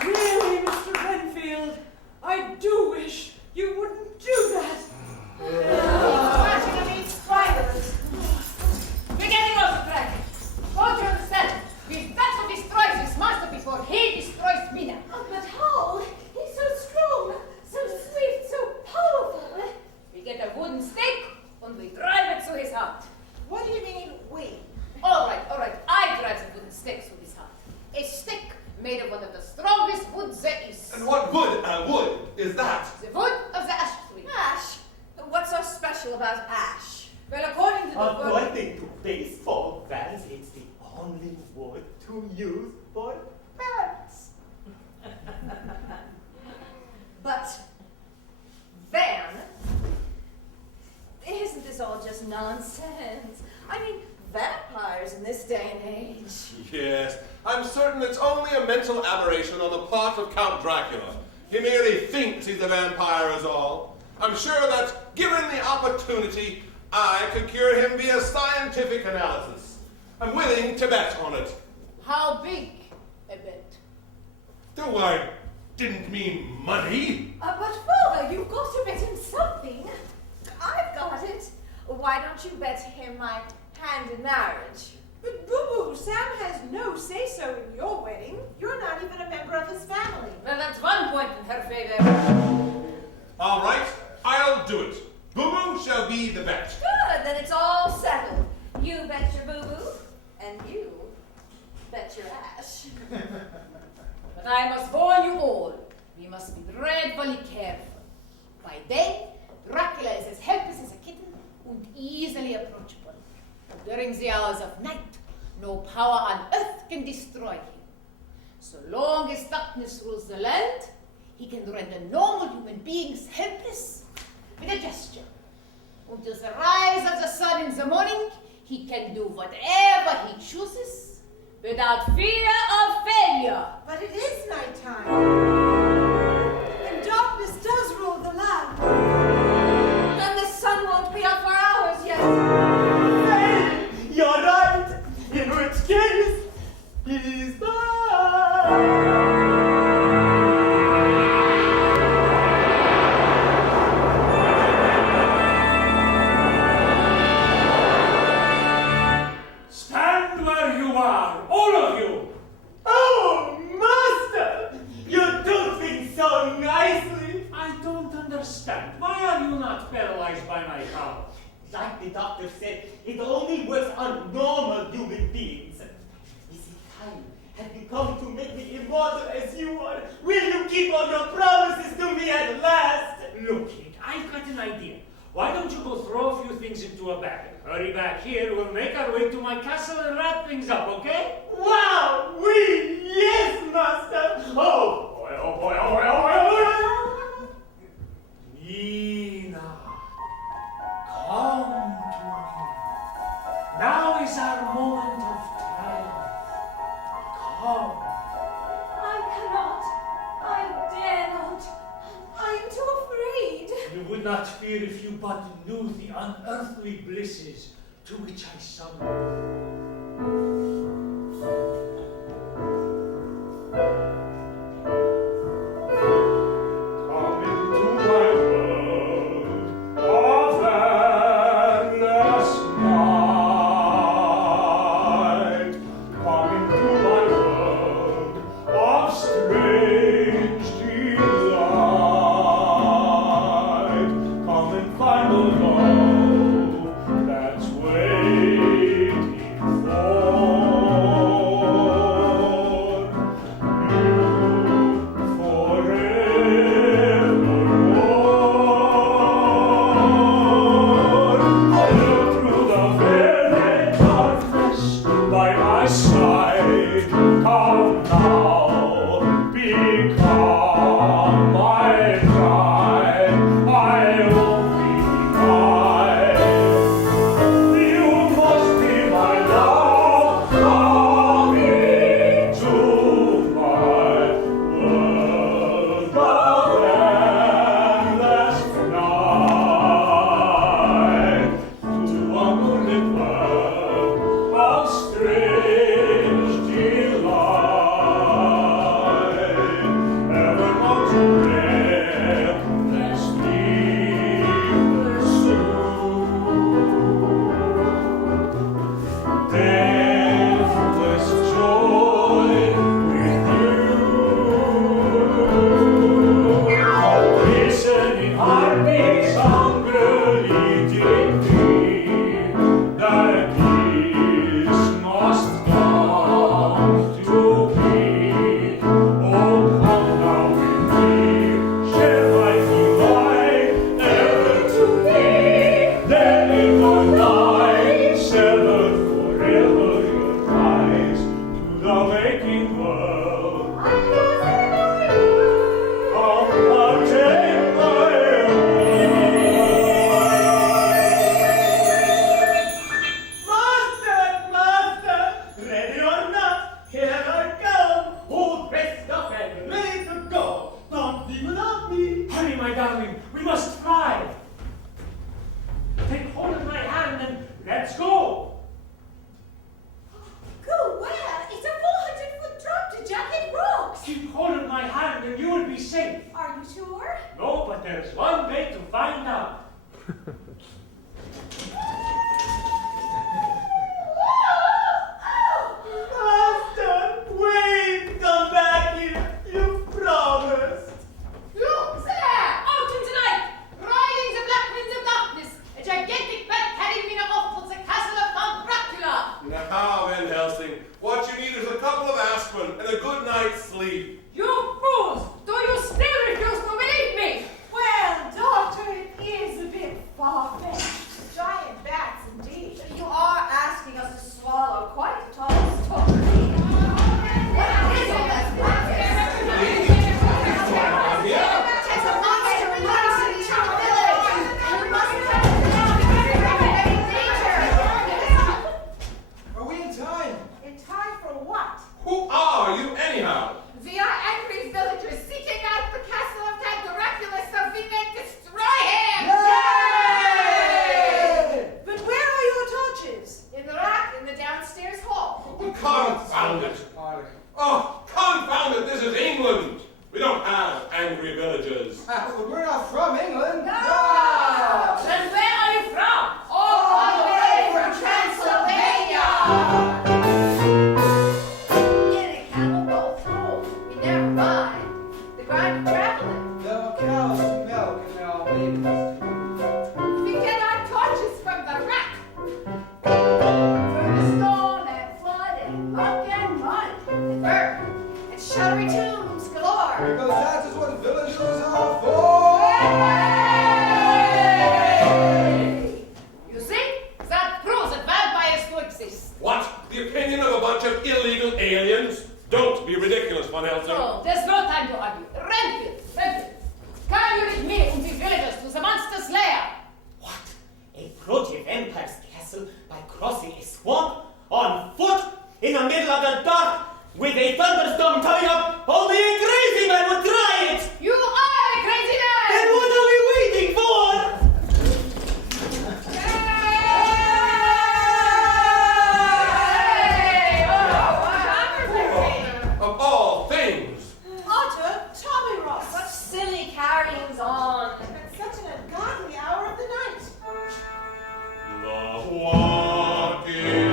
Really, Mr. Renfield, I do wish you wouldn't do that. Watching of these spiders. We're getting off track. Don't you understand? We've got to destroy this monster before he destroys Mina. Oh, but how? He's so strong, so swift, so powerful. We get a wooden stake and we drive it through his heart. What do you mean, we? All right. I drive the wooden stake through his heart. A made of one of the strongest woods there is. And what wood is that? The wood of the ash tree. Ash? What's so special about ash? Well, according to the book... According to baseball fans, it's the only wood to use for bats. But, Van, isn't this all just nonsense? I mean, vampires in this day and age. Yes, I'm certain it's only a mental aberration on the part of Count Dracula. He merely thinks he's a vampire is all. I'm sure that, given the opportunity, I could cure him via scientific analysis. I'm willing to bet on it. How big a bet? Though I didn't mean money. But Father, you've got to bet him something. I've got it. Why don't you bet him my hand in marriage? But Boo-Boo, Sam has no say-so in your wedding. You're not even a member of his family. Well, that's one point in her favor. All right, I'll do it. Boo-Boo shall be the bet. Good, then it's all settled. You bet your Boo-Boo, and you bet your Ash. But I must warn you all, we must be dreadfully careful. By day, Dracula is as helpless as a kitten and easily approachable. But during the hours of night, no power on earth can destroy him. So long as darkness rules the land, he can render normal human beings helpless with a gesture. Until the rise of the sun in the morning, he can do whatever he chooses without fear of failure. But it is nighttime. And darkness does rule the land. Then the sun won't be up for hours yet. Hey, you're right. In which case, he's back. Stand where you are, all of you! Oh, Master! You do things so nicely. I don't understand. Why are you not paralyzed by my power? Like the doctor said, it only works on normal human beings. Is it time? Have you come to make me immortal as you are? Will you keep all your promises to me at last? Look, kid, I've got an idea. Why don't you go throw a few things into a bag? Hurry back here, we'll make our way to my castle and wrap things up, okay? Wow! Yes, Master! Oh boy, oh boy, oh boy, oh boy, oh boy! Nina, come to me. Now is our moment of triumph. Come. I cannot. I dare not. I am too afraid. You would not fear if you but knew the unearthly blisses to which I summon you. Come into my world of endless night. Come into my world of strange delight. Come and find the love that's waiting for you forevermore. Through the very darkness by my side, come now, become my bride. I won't be mine. You must be my love, come into my world of endless night, to a moonlit world of strange delight. Evermore to endless be pursued. Deathless joy with you. Listening heartbeats hungrily decree that this must come to be. Confound it! Oh, confound it! This is England! We don't have angry villagers. But we're not from England. Then where are you from? All the way from Transylvania! In a camel boat full, we never mind the grind of traveling. The cows milk and our babies. We get our torches from the wreck. Through the storm and flood and muck and mud and burn and shuddery tombs galore. Because that is what villagers are for. You see? That proves that vampires do exist. What? The opinion of a bunch of illegal aliens? Don't be ridiculous, Van Helsing. Oh, there's no time to argue. Renfield! Can you lead me and the villagers to the monster's lair? What? Approach a vampire's castle by crossing a swamp on foot in the middle of the dark with a thunderstorm coming up? Only a crazy man would try it! You are a crazy man! Then what are we waiting for? Of all things! Otter, Tommy Ross. Such silly carryings on. At such an ungodly hour of the night. The walking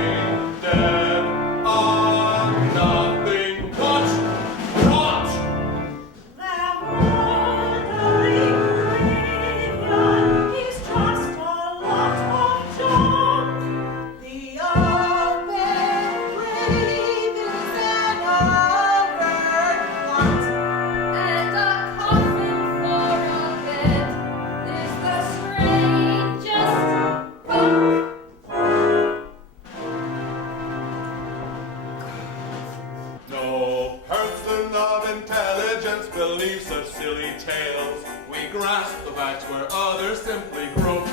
dead are nothing but rot! That wandering graveyard is just a lot of junk. The open grave is an overplot. And a coffin for a bed is the strangest book. No person of intelligence believes such silly tales. We grasp the facts where others simply grope.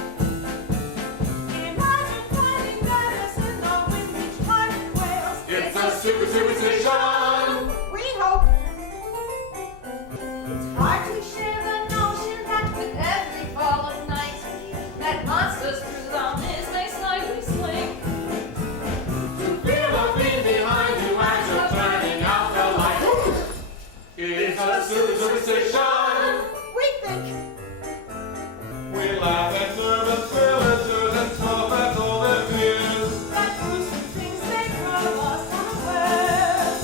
Imagine finding Venice in the wind each time it wails. It's a superstition! We hope. It's hard to share the notion that with every fall of night, that monsters through darkness may slightly slink. To feel the wind behind you as you're turning out the light. It's a superstition! We think. We laugh at nervous villagers and scoff at all their fears. That gruesome things may grow us unawares.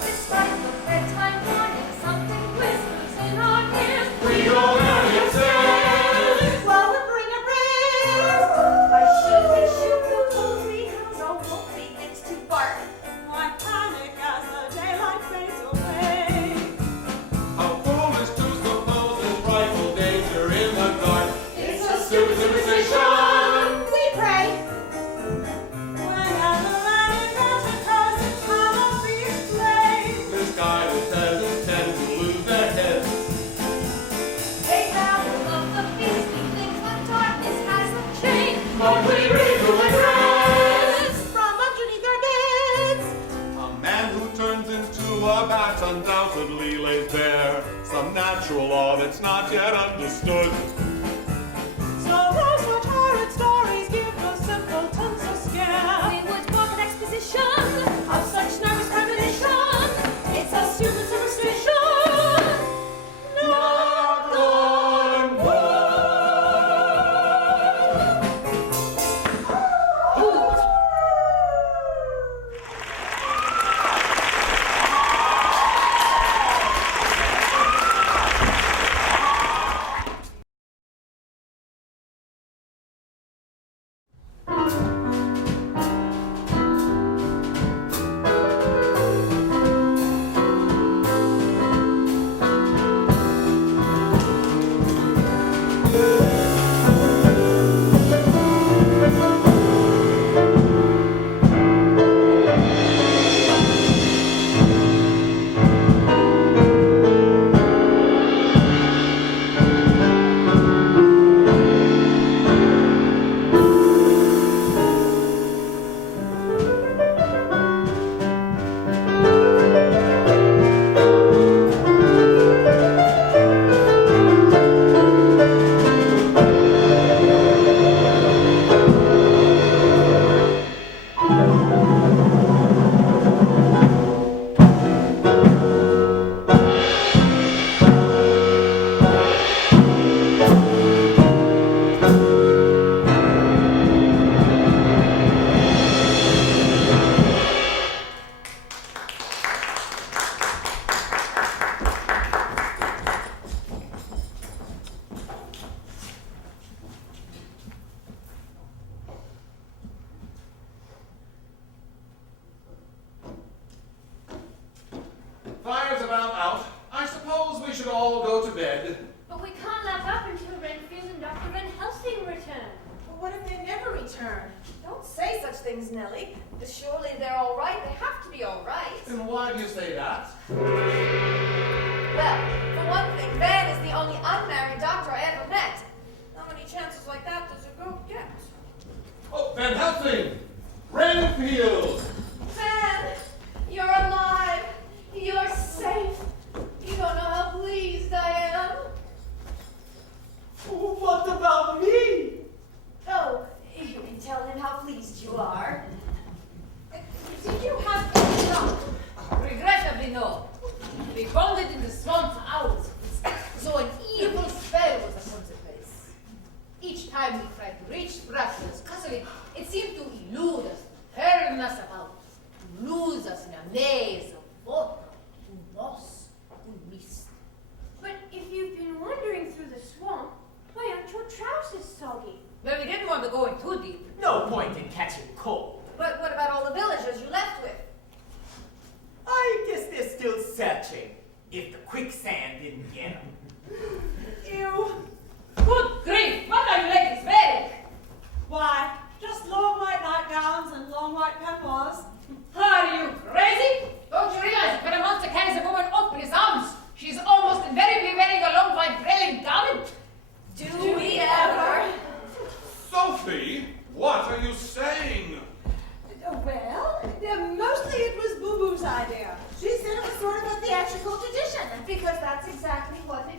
Despite the bedtime warning, something whispers in our ears. We go where it says. Well, we bring a breeze. Why should we shoot the poultry because a wolf begins to bark? Why panic as the daylight fades away? How foolish to suppose there's frightful danger in the dark. It's a Superstition! We pray. Whenever an event occurs, it cannot be explained. Misguided peasants tend to lose their heads. They babble of the beastly things, but darkness has them chained. But we read the regrets. From underneath our beds. A man who turns into a bat undoubtedly lays bare some natural law that's not yet understood. So those such horrid stories give the simpletons a scare. We would want an exposition of such nervous premonition. It's a superstition. Not on things, Nellie. Surely they're all right. They have to be all right. And why do you say that? Well, for one thing, Van is the only unmarried doctor I ever met. How many chances like that does a girl get? Oh, Van Helsing! Renfield! Van, you're alive. You're safe. You don't know how pleased I am. What about me? Oh, you can tell him how pleased you are. Did you have any luck? Regrettably, no. We wandered in the swamp for hours, so an evil spell was upon the place. Each time we tried to reach Dracula's castle, it seemed to elude us, turn us about, to lose us in a maze of water, to moss, to mist. But if you've been wandering through the swamp, why aren't your trousers soggy? Well, we didn't want to go in too deep. No point in catching cold. But what about all the villagers you left with? I guess they're still searching. If the quicksand didn't get them. Ew. Good grief, what are you ladies wearing? Why, just long white nightgowns and long white peignoirs. Are you crazy? Don't you realize when a monster carries a woman up in his arms, she's almost invariably wearing a long white trailing garment? Do we ever? Sophie, what are you saying? Well, mostly it was Boo Boo's idea. She said it was sort of a theatrical tradition. Because that's exactly what it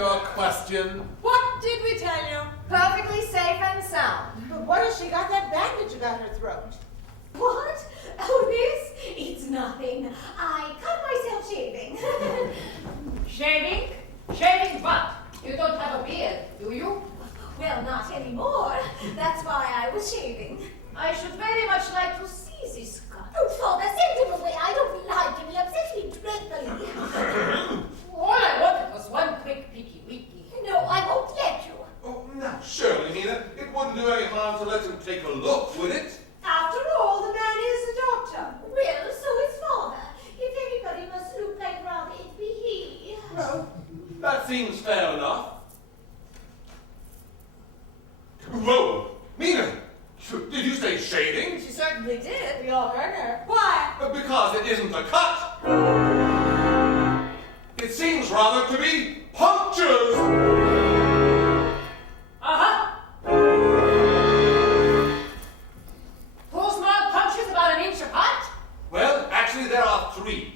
your question? What did we tell you? Perfectly safe and sound. But what if she got that bandage about her throat? What? Oh, this? It's nothing. I cut myself shaving. Shaving? Shaving what? You don't have a beard, do you? Well, not anymore. That's why I was shaving. I should very much like to see this cut. Oh, Father, send him away. I don't like him. He upsets me dreadfully. All I wanted was one quick peeky weeky. No, I won't let you. Oh, now, surely, Nina, it wouldn't do any harm to let him take a look, would it? After all, the man is a doctor. Well, so is Father. If anybody must look like Rob, it'd be he. Well, that seems fair enough. Whoa! Nina! Did you say shaving? She certainly did. We all heard her. Why? Because it isn't a cut. It seems rather to be punctures. Uh-huh. 2 small punches about an inch apart? Well, actually, there are 3.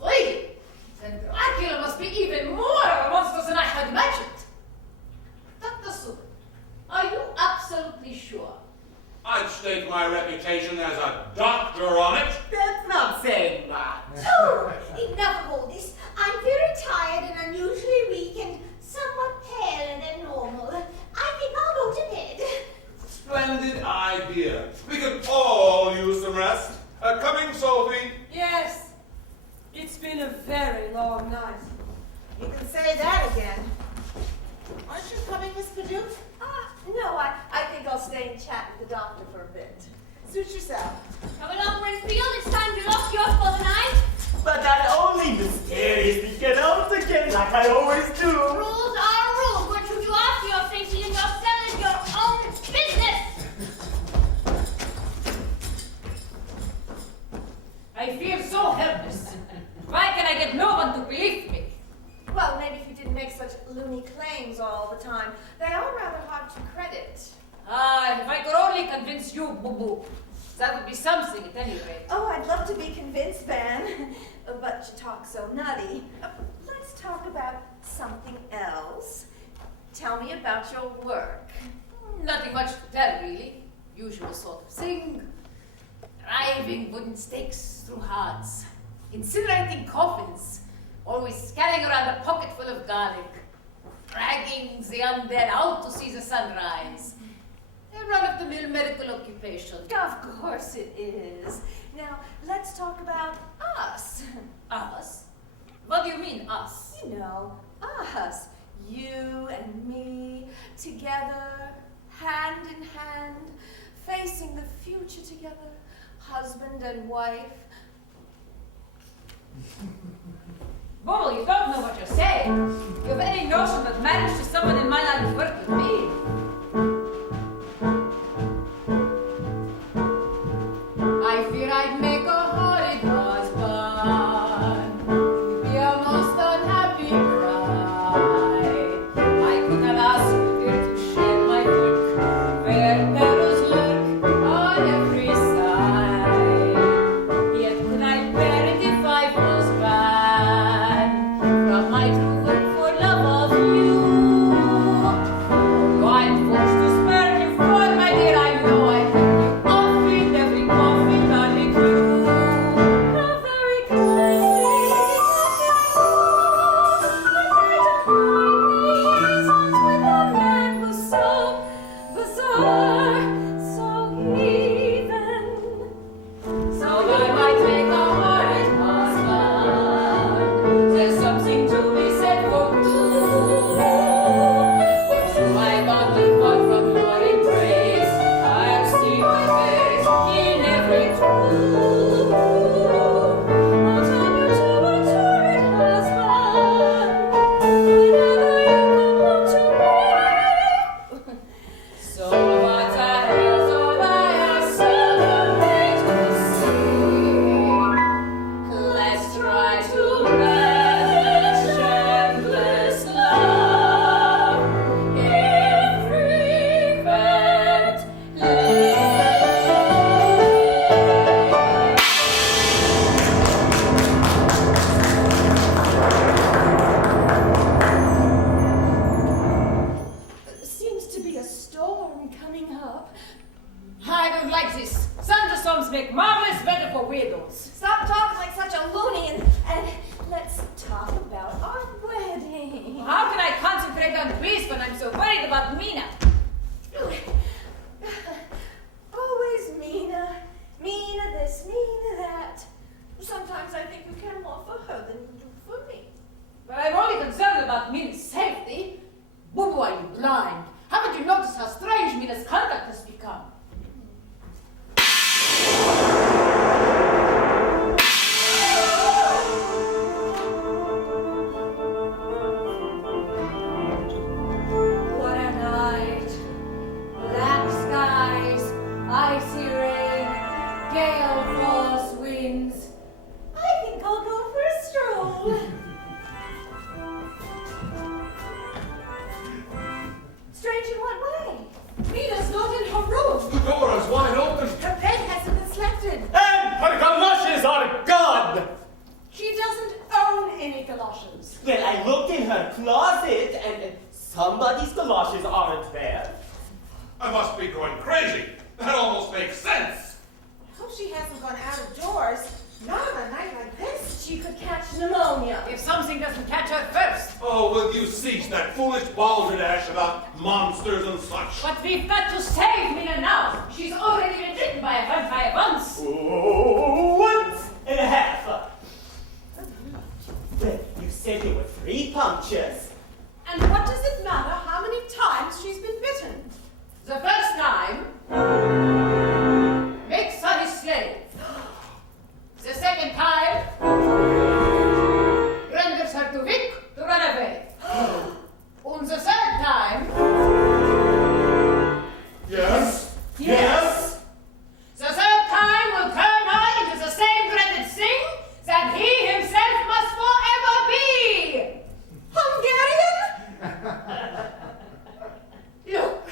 3? Then Dracula must be even more of a monster than I had imagined. Dr. Sue, are you absolutely sure? I'd stake my reputation as a doctor on it. That's not saying that. Oh, enough of all this. I'm very tired and unusually weak and somewhat paler than normal. I think I'll go to bed. Splendid idea. We could all use some rest. Coming, Sophie. Yes. It's been a very long night. You can say that again. Aren't you coming, Miss Perdue? No, I think I'll stay and chat with the doctor for a bit. Suit yourself. Come along, Renfield. It's time to lock you up for the night. But I only mysteriously get out again like I always do. Rules are rules. What you do after your safety in your cell is your own business. I feel so helpless. Why can I get no one to believe me? Well, maybe if you didn't make such loony claims all the time. They are rather hard to credit. Ah, if I could only convince you, boo-boo. That would be something at any rate. Oh, I'd love to be convinced, Van. But you talk so nutty. Let's talk about something else. Tell me about your work. Nothing much to tell, really. Usual sort of thing. Driving wooden stakes through hearts. Incinerating coffins. Always scanning around a pocket full of garlic. Dragging the undead out to see the sunrise. A run-of-the-mill medical occupation. Of course it is. Now, let's talk about us. Us? What do you mean, us? You know, us. You and me, together, hand in hand, facing the future together, husband and wife. Bull, you don't know what you're saying. You have any notion that marriage to someone in my line of work would mean? I fear I'd make a horrid husband. You'd be a most unhappy bride. I could have asked you dear to share my work, where perils lurk on every side. Yet could I bear it if I was banned from my true work for love of you? orphans make marvelous weather for widows. Stop talking like such a loony and let's talk about our wedding. How can I concentrate on peace when I'm so worried about Mina? Always Mina. Mina this, Mina that. Sometimes I think you care more for her than you do for me. But I'm only concerned about Mina's safety. Boo, are you blind? Haven't you noticed how strange Mina's conduct has become? What a night. Black skies, icy rain, gale force winds. I think I'll go for a stroll. Strange in what way? Mina's not in her room. The door is wide open. Her bed hasn't been slept in. And her galoshes are gone! She doesn't own any galoshes. Well, I looked in her closet and somebody's galoshes aren't there. I must be going crazy. That almost makes sense. I hope she hasn't gone out of doors. Not on a night like this. She could catch pneumonia. If something doesn't catch her first. Oh, will you cease that foolish balderdash about monsters and such? But we've got to save Mina now. She's already been bitten by a vampire once. Oh, once and a half. Well, you said there were 3 punctures. And what does it matter how many times she's been bitten? The first time makes her his slave. The second time renders her too weak to run away. And the third time, Yes? Yes? the third time will turn her into the same dreaded thing that he himself must forever be. Hungarian? Look,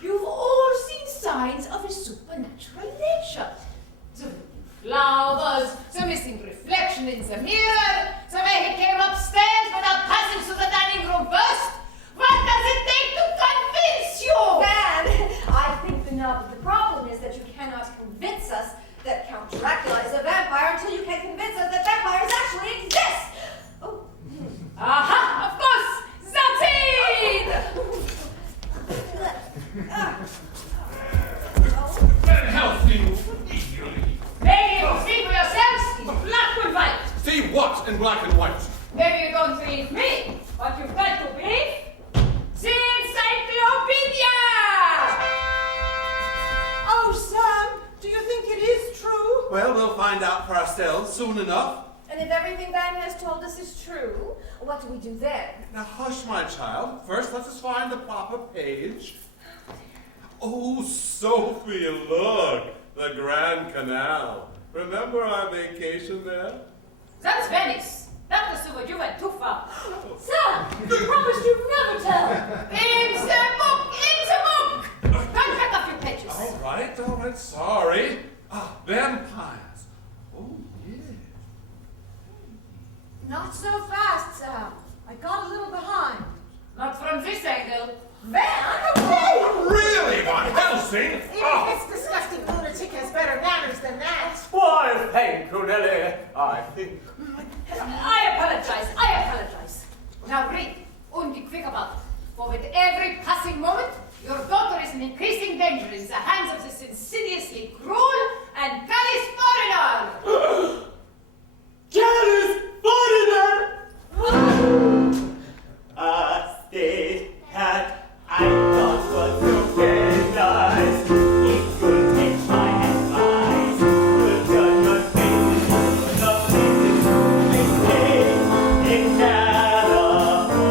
you've all seen signs of his supernatural nature. The flowers, the missing reflection in the mirror, the way he came upstairs without passing through the dining room first. What does it take to convince you? Man, I think the problem is that you cannot convince us that Count Dracula is a vampire until you can convince us that vampires actually exist. Oh. Aha, of course, that's it! Van Helsing, eagerly. Maybe you'll see for yourselves in black and white. See what in black and white? Maybe you don't believe me, but you've got to believe the encyclopedia! Oh, Sam, do you think it is true? Well, we'll find out for ourselves soon enough. And if everything Van has told us is true, what do we do then? Now hush, my child. First, let us find the proper page. Oh, Sophie, look! The Grand Canal. Remember our vacation there? That's Venice. That was so you went too far. Sam, you promised you'd never tell. In the book! In the book! Don't cut off your pages. All right, sorry. Ah, vampires. Oh, yeah. Not so fast, Sam. I got a little behind. Not from this angle. Van, Oh, really, Van Helsing? Even this disgusting lunatic has better manners than that. Why, thank you, Nelly. I think. I apologize. Now read, and be quick about it. For with every passing moment, your daughter is in increasing danger in the hands of this insidiously cruel and callous foreigner. Jealous foreigner! A state cat I thought was so very nice. If you'll take my advice, you'll turn your faces to the places we stay in California.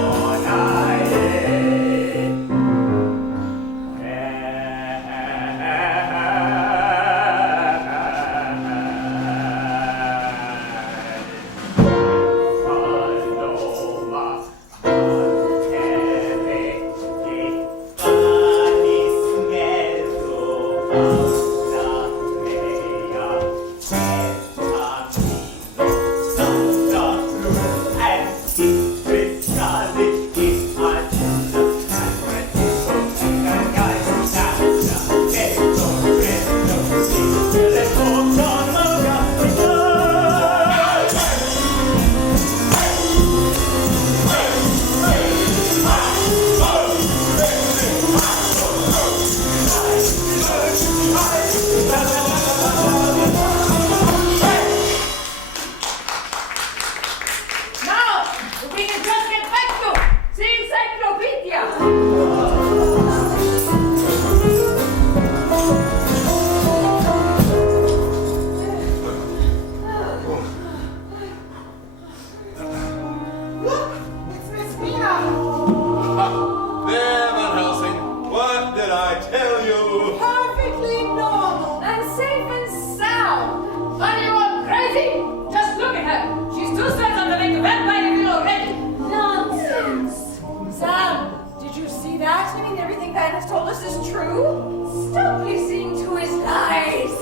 that mean everything Van has told us is true? Stop listening to his lies.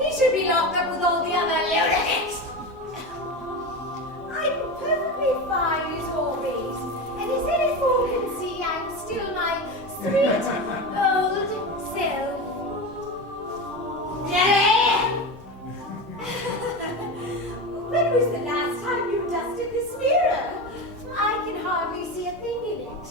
He should be locked up with all the other lunatics. I'm perfectly fine as always. And as any fool can see, I'm still my sweet old self. When was the last time you dusted this mirror? I can hardly see a thing in it.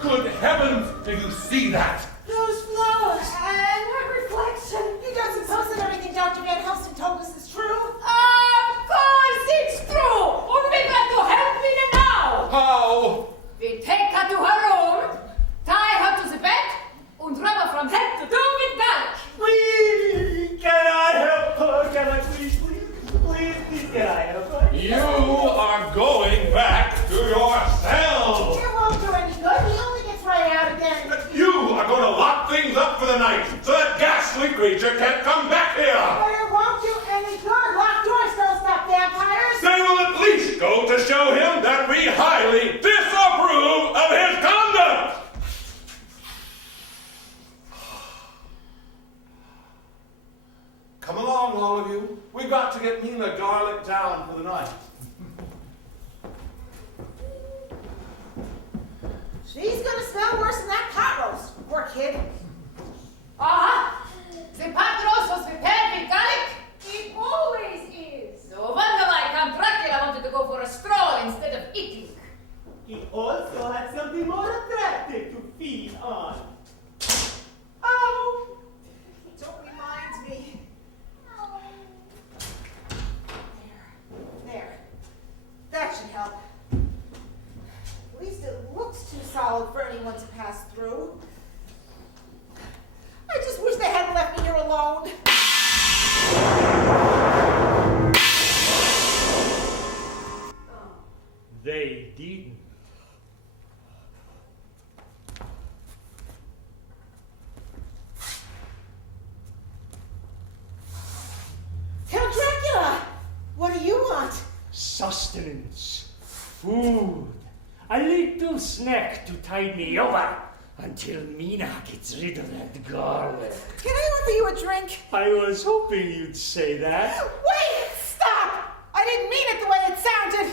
Good heavens, did you see that? Those flowers. And her reflection. You don't suppose that everything Dr. Van Helsing told us is true? Of course it's true! And we got to help Mina now! How? We take her to her room, tie her to the bed, and rub her from head to toe with garlic. Please, can I help her? Can I please, can I help her? You are going back to your cell. It won't do any good. He only gets right out again. You are going to lock things up for the night so that ghastly creature can't come back here. But it won't do any good. Locked doors don't stop vampires. They will at least go to show him that we highly disapprove of his conduct. Come along, all of you. We've got to get Mina Garlic down for the night. She's gonna smell worse than that pot roast. Poor kid. Aha! The pot roast was prepared with garlic? It always is. No wonder why Count Dracula wanted to go for a stroll instead of eating. He also had something more attractive to feed on. Oh! Don't remind me. There. That should help. At least it looks too solid for anyone to pass through. I just wish they hadn't left me here alone. They didn't. Count Dracula! What do you want? Sustenance, food, a little snack to tide me over until Mina gets rid of that garlic. Can I offer you a drink? I was hoping you'd say that. Wait! Stop! I didn't mean it the way it sounded.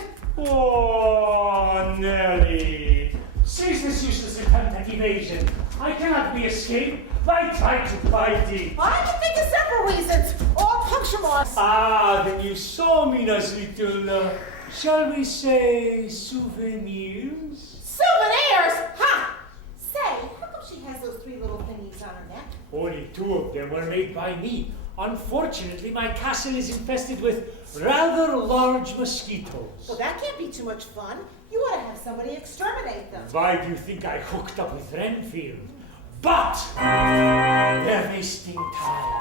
Oh, Nelly. Cease this useless attempt at evasion. I cannot be escaped. I tried to fight it. I can think of several reasons. All puncture marks. Ah, then you saw Mina's little, shall we say, souvenirs? Souvenirs? Ha! Say, how come she has those three little thingies on her neck? Only two of them were made by me. Unfortunately, my castle is infested with rather large mosquitoes. Well, that can't be too much fun. You ought to have somebody exterminate them. Why do you think I hooked up with Renfield? But they're wasting time.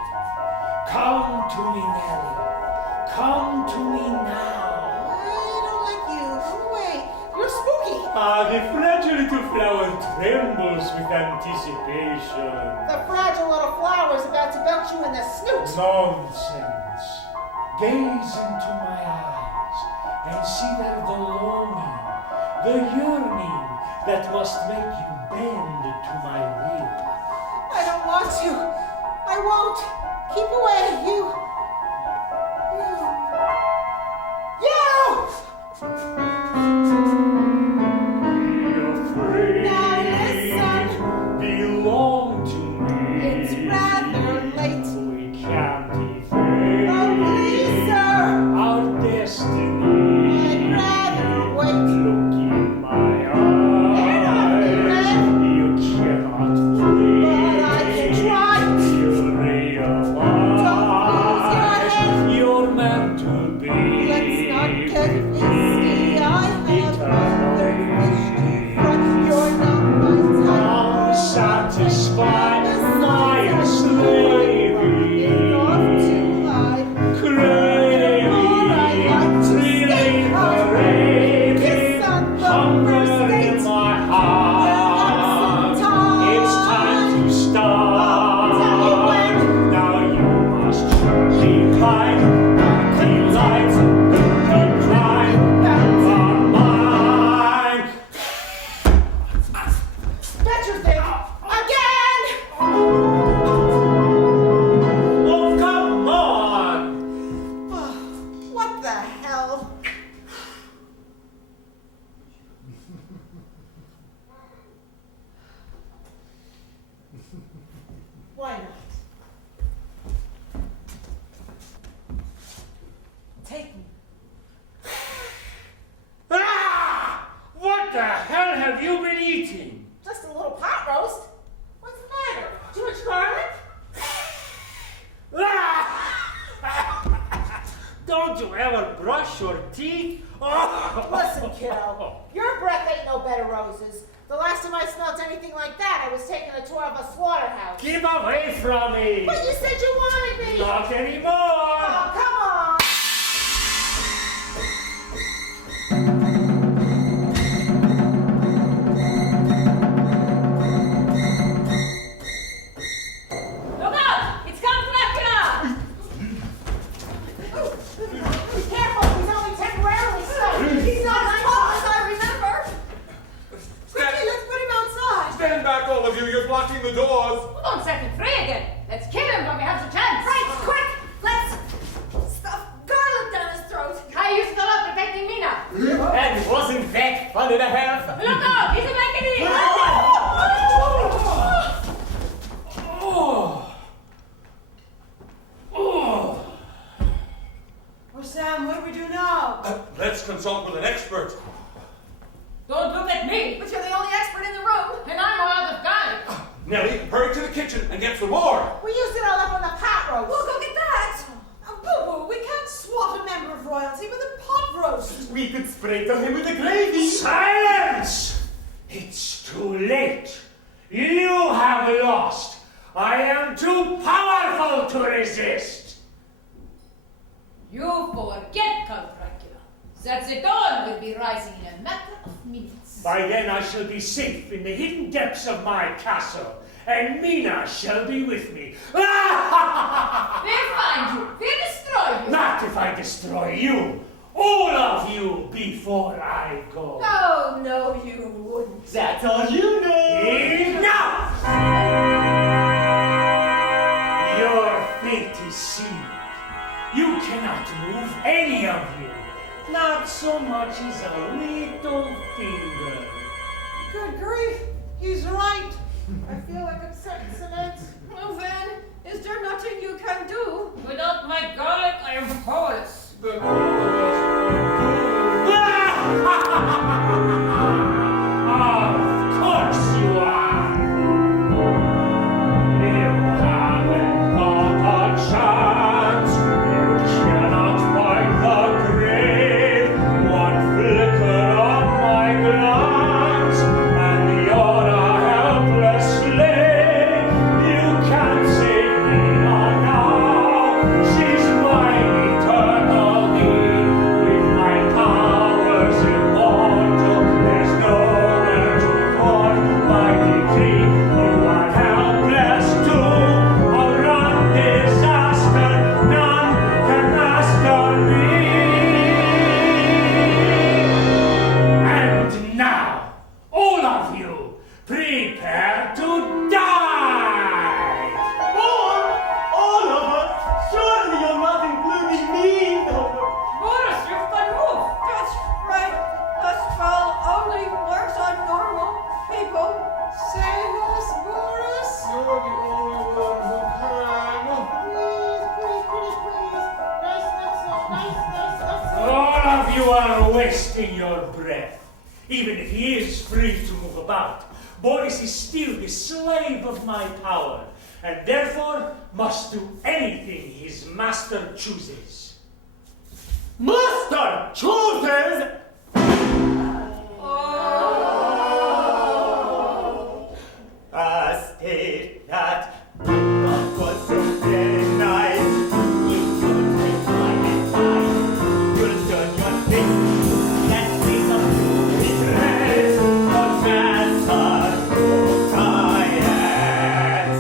Come to me, Nelly. Come to me now. I don't like you. Go away. You're spooky. Ah, the fragile little flower trembles with anticipation. The fragile little flower's about to belt you in the snoot. Nonsense. Gaze into my eyes and see that the longing, the yearning that must make you bend to my will. I don't want to. I won't. Keep away. You. Be afraid. Now listen. Belong to me. It's rather late. We can't evade Oh, please, sir. our destiny. I'd rather wait. Look in my They're not eyes. You cannot flee. But I can try. You realize Don't lose your head. you're meant to be. Let's not get risky. I have other fish to fry. You're not my type. Now satisfy my slave. Don't you ever brush your teeth? Oh. Listen, kiddo, your breath ain't no bed of roses. The last time I smelled anything like that, I was taking a tour of a slaughterhouse. Keep away from me! But you said you wanted me! Not anymore! Oh, come on! Look out! It's Count Dracula! Careful, he's only temporarily stuck. He's not as tall as I remember. Quickly, let's put him outside. Stand back, all of you. You're blocking the doors. Well, don't set him free again. Let's kill him when we have the chance. Right, quick! Let's stuff garlic down his throat. How you still up protecting me now? And wasn't that fun and a half? Look out! He's a reckoning! Oh. Oh. Oh, Sam, what do we do now? Let's consult with an expert. Don't look at me! But you're the only expert in the room. And I'm out of time! Nellie, hurry to the kitchen and get some more. We used it all up on the pot roast. We'll go get that. Boo-boo, we can't swat a member of royalty with a pot roast. We could sprinkle him with the gravy. Silence! It's too late. You have lost. I am too powerful to resist. You forget, Count Dracula, that the dawn will be rising in a matter of minutes. By then I shall be safe in the hidden depths of my castle, and Mina shall be with me. We'll find you. We'll destroy you. Not if I destroy you. All of you before I go. Oh, no, you wouldn't. That's all you know. Enough! Your fate is sealed. You cannot move any of you. Not so much as a little finger. Good grief, he's right. I feel like I'm set in cement. Well, then, is there nothing you can do? Without my garlic, I am powerless. Of course you are. You haven't got a chance. You cannot find the grave. One flicker of my glance, and you're a helpless slave. You can't save Mina now. She's mine eternally. With my powers immortal, there's nowhere to put my decree. You are helpless too. A run disaster, none can master me. And now, all of you, prepare to die! All of us? Surely you're not including me. Boris, you can move. That's right. The spell only works on normal people. Save us, Boris. You're the only one who can. Please. Nice. All of you are wasting your breath. Even if he is free to move about, Boris is still the slave of my power, and therefore must do anything his master chooses. Master chooses. A state that was so very nice. You don't take my advice. You'll turn your face. That face of regret. On master science.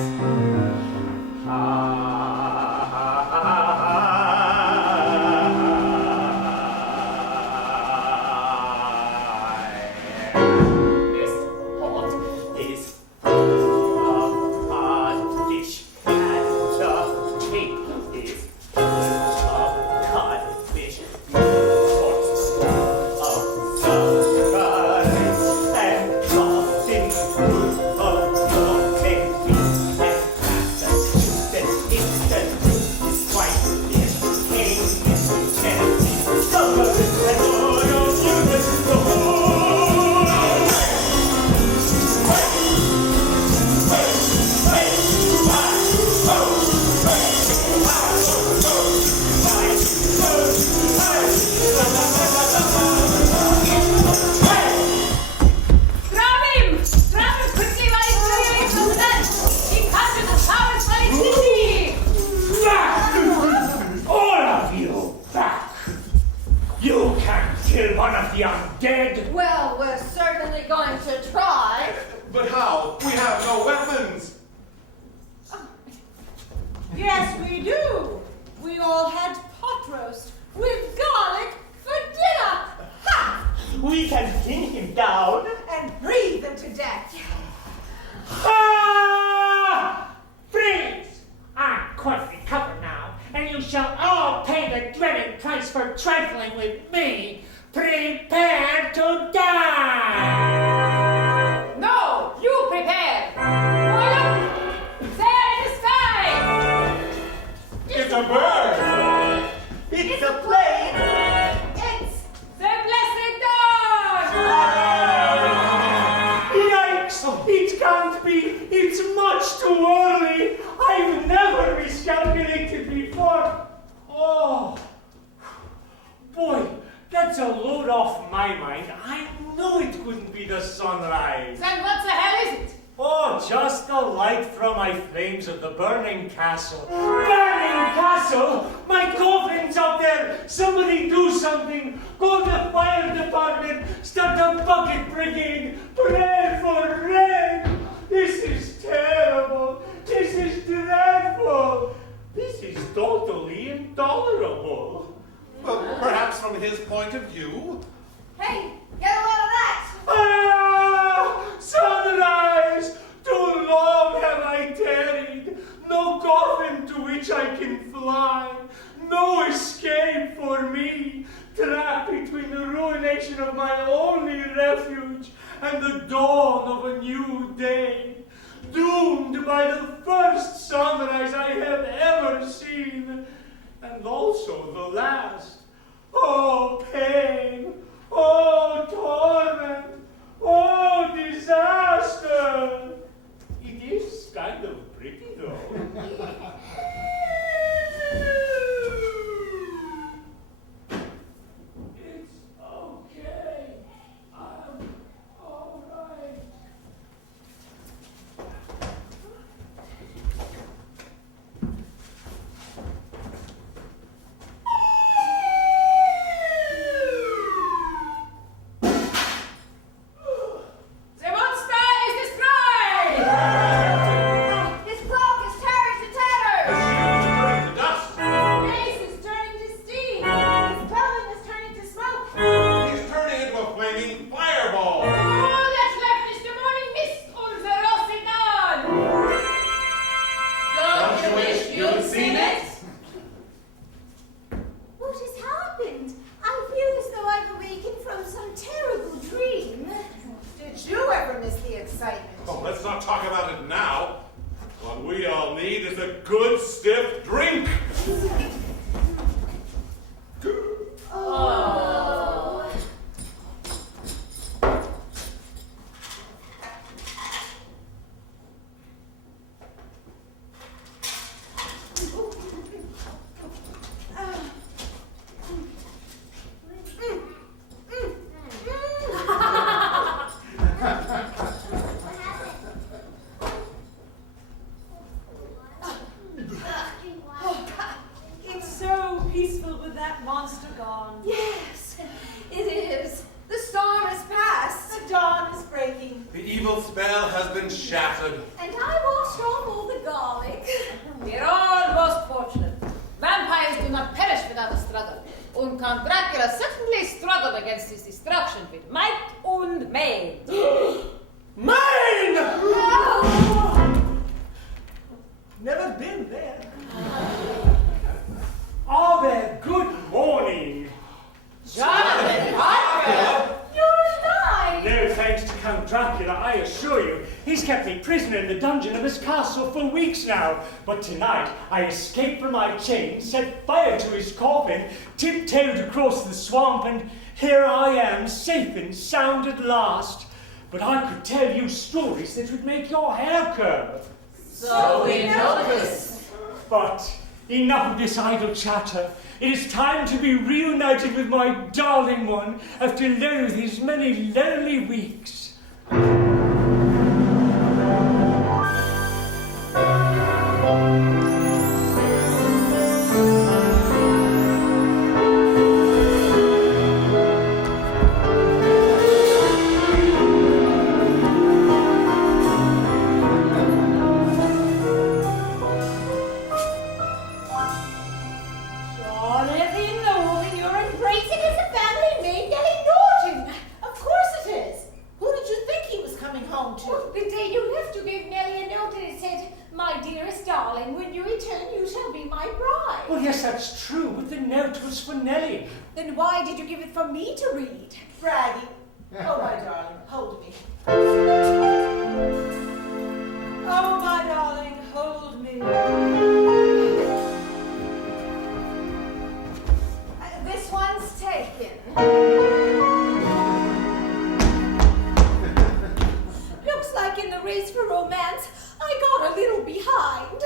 Yes, we do. We all had pot roast with garlic for dinner. Ha! We can pin him down. And breathe them to death. Ah! Freeze! I'm quite recovered now, and you shall all pay the dreaded price for trifling with me. Prepare to die! No, you prepare. Oh, look! There in the sky! It's a bird! It's a plane. It's the blessed dawn! Yikes! It can't be! It's much too early! I've never miscalculated before! Oh! Boy, that's a load off my mind. I know it couldn't be the sunrise. Then what the hell is it? Oh, just the light from my flames of the burning castle. Burning castle? My coffin's up there! Somebody do something! Go to the fire department! Start a bucket brigade! Pray for rain! This is terrible! This is dreadful! This is totally intolerable! Well, perhaps from his point of view. Hey, get a load of that! Ah! Sunrise! Too long have I tarried. No coffin to which I can fly. No escape for me. Trapped between the ruination of my only refuge and the dawn of a new day. Doomed by the first sunrise I have ever seen. And also the last. Oh, pain! Oh, torment! Oh, disaster! It is kind of pretty, though. It's okay. I'm all right. The monster is destroyed! His cloak is tearing to tatters! Turning to dust. His face is turning to steam! His clothing is turning to smoke! He's turning into a flaming fireball. All that's left is the morning mist on the rosy dawn! Don't you wish you'd seen it? What has happened? I feel as though I've awakened from some terrible dream. Did you ever miss the excitement? Oh, let's not talk about it now. What we all need is a good stiff drink. Oh. It's so peaceful with that monster gone. Yes, it is. The storm has passed. The dawn is breaking. The evil spell has been shattered. And I washed off all the garlic. We're all most fortunate. Vampires do not perish without a struggle. And Count Dracula certainly struggled against his destruction with might and main. Mine! Oh. Never been there. Oh, there. Good morning. Jonathan Harker! You're alive. No thanks to Count Dracula, I assure you. He's kept me prisoner in the dungeon of his castle for weeks now. But tonight, I escaped from my chains, set fire to his coffin, tiptoed across the swamp, and here I am, safe and sound at last. But I could tell you stories that would make your hair curl. So we noticed. But enough of this idle chatter. It is time to be reunited with my darling one after these many lonely weeks. darling, when you return, you shall be my bride. Well, yes, that's true, but the note was for Nellie. Then why did you give it for me to read? Braggy. Oh, my darling, hold me. Oh, my darling, hold me. This one's taken. Looks like in the race for romance, I got a little behind.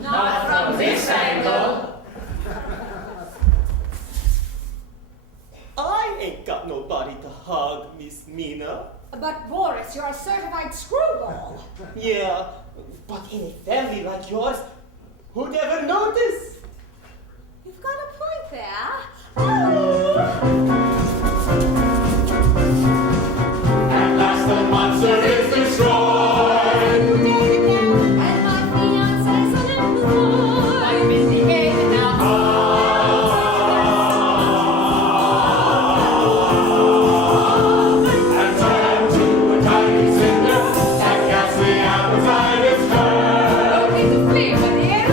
Not from this angle. I ain't got nobody to hug, Miss Mina. But Boris, you're a certified screwball. Yeah, but in a family like yours, who'd ever notice? You've got a point there. Oh. At last the monster is destroyed. And my fiancé's unemployed. I'm vindicated now. And turned to a tiny cinder that ghastly appetite is hurt. Don't need to flee, my dear.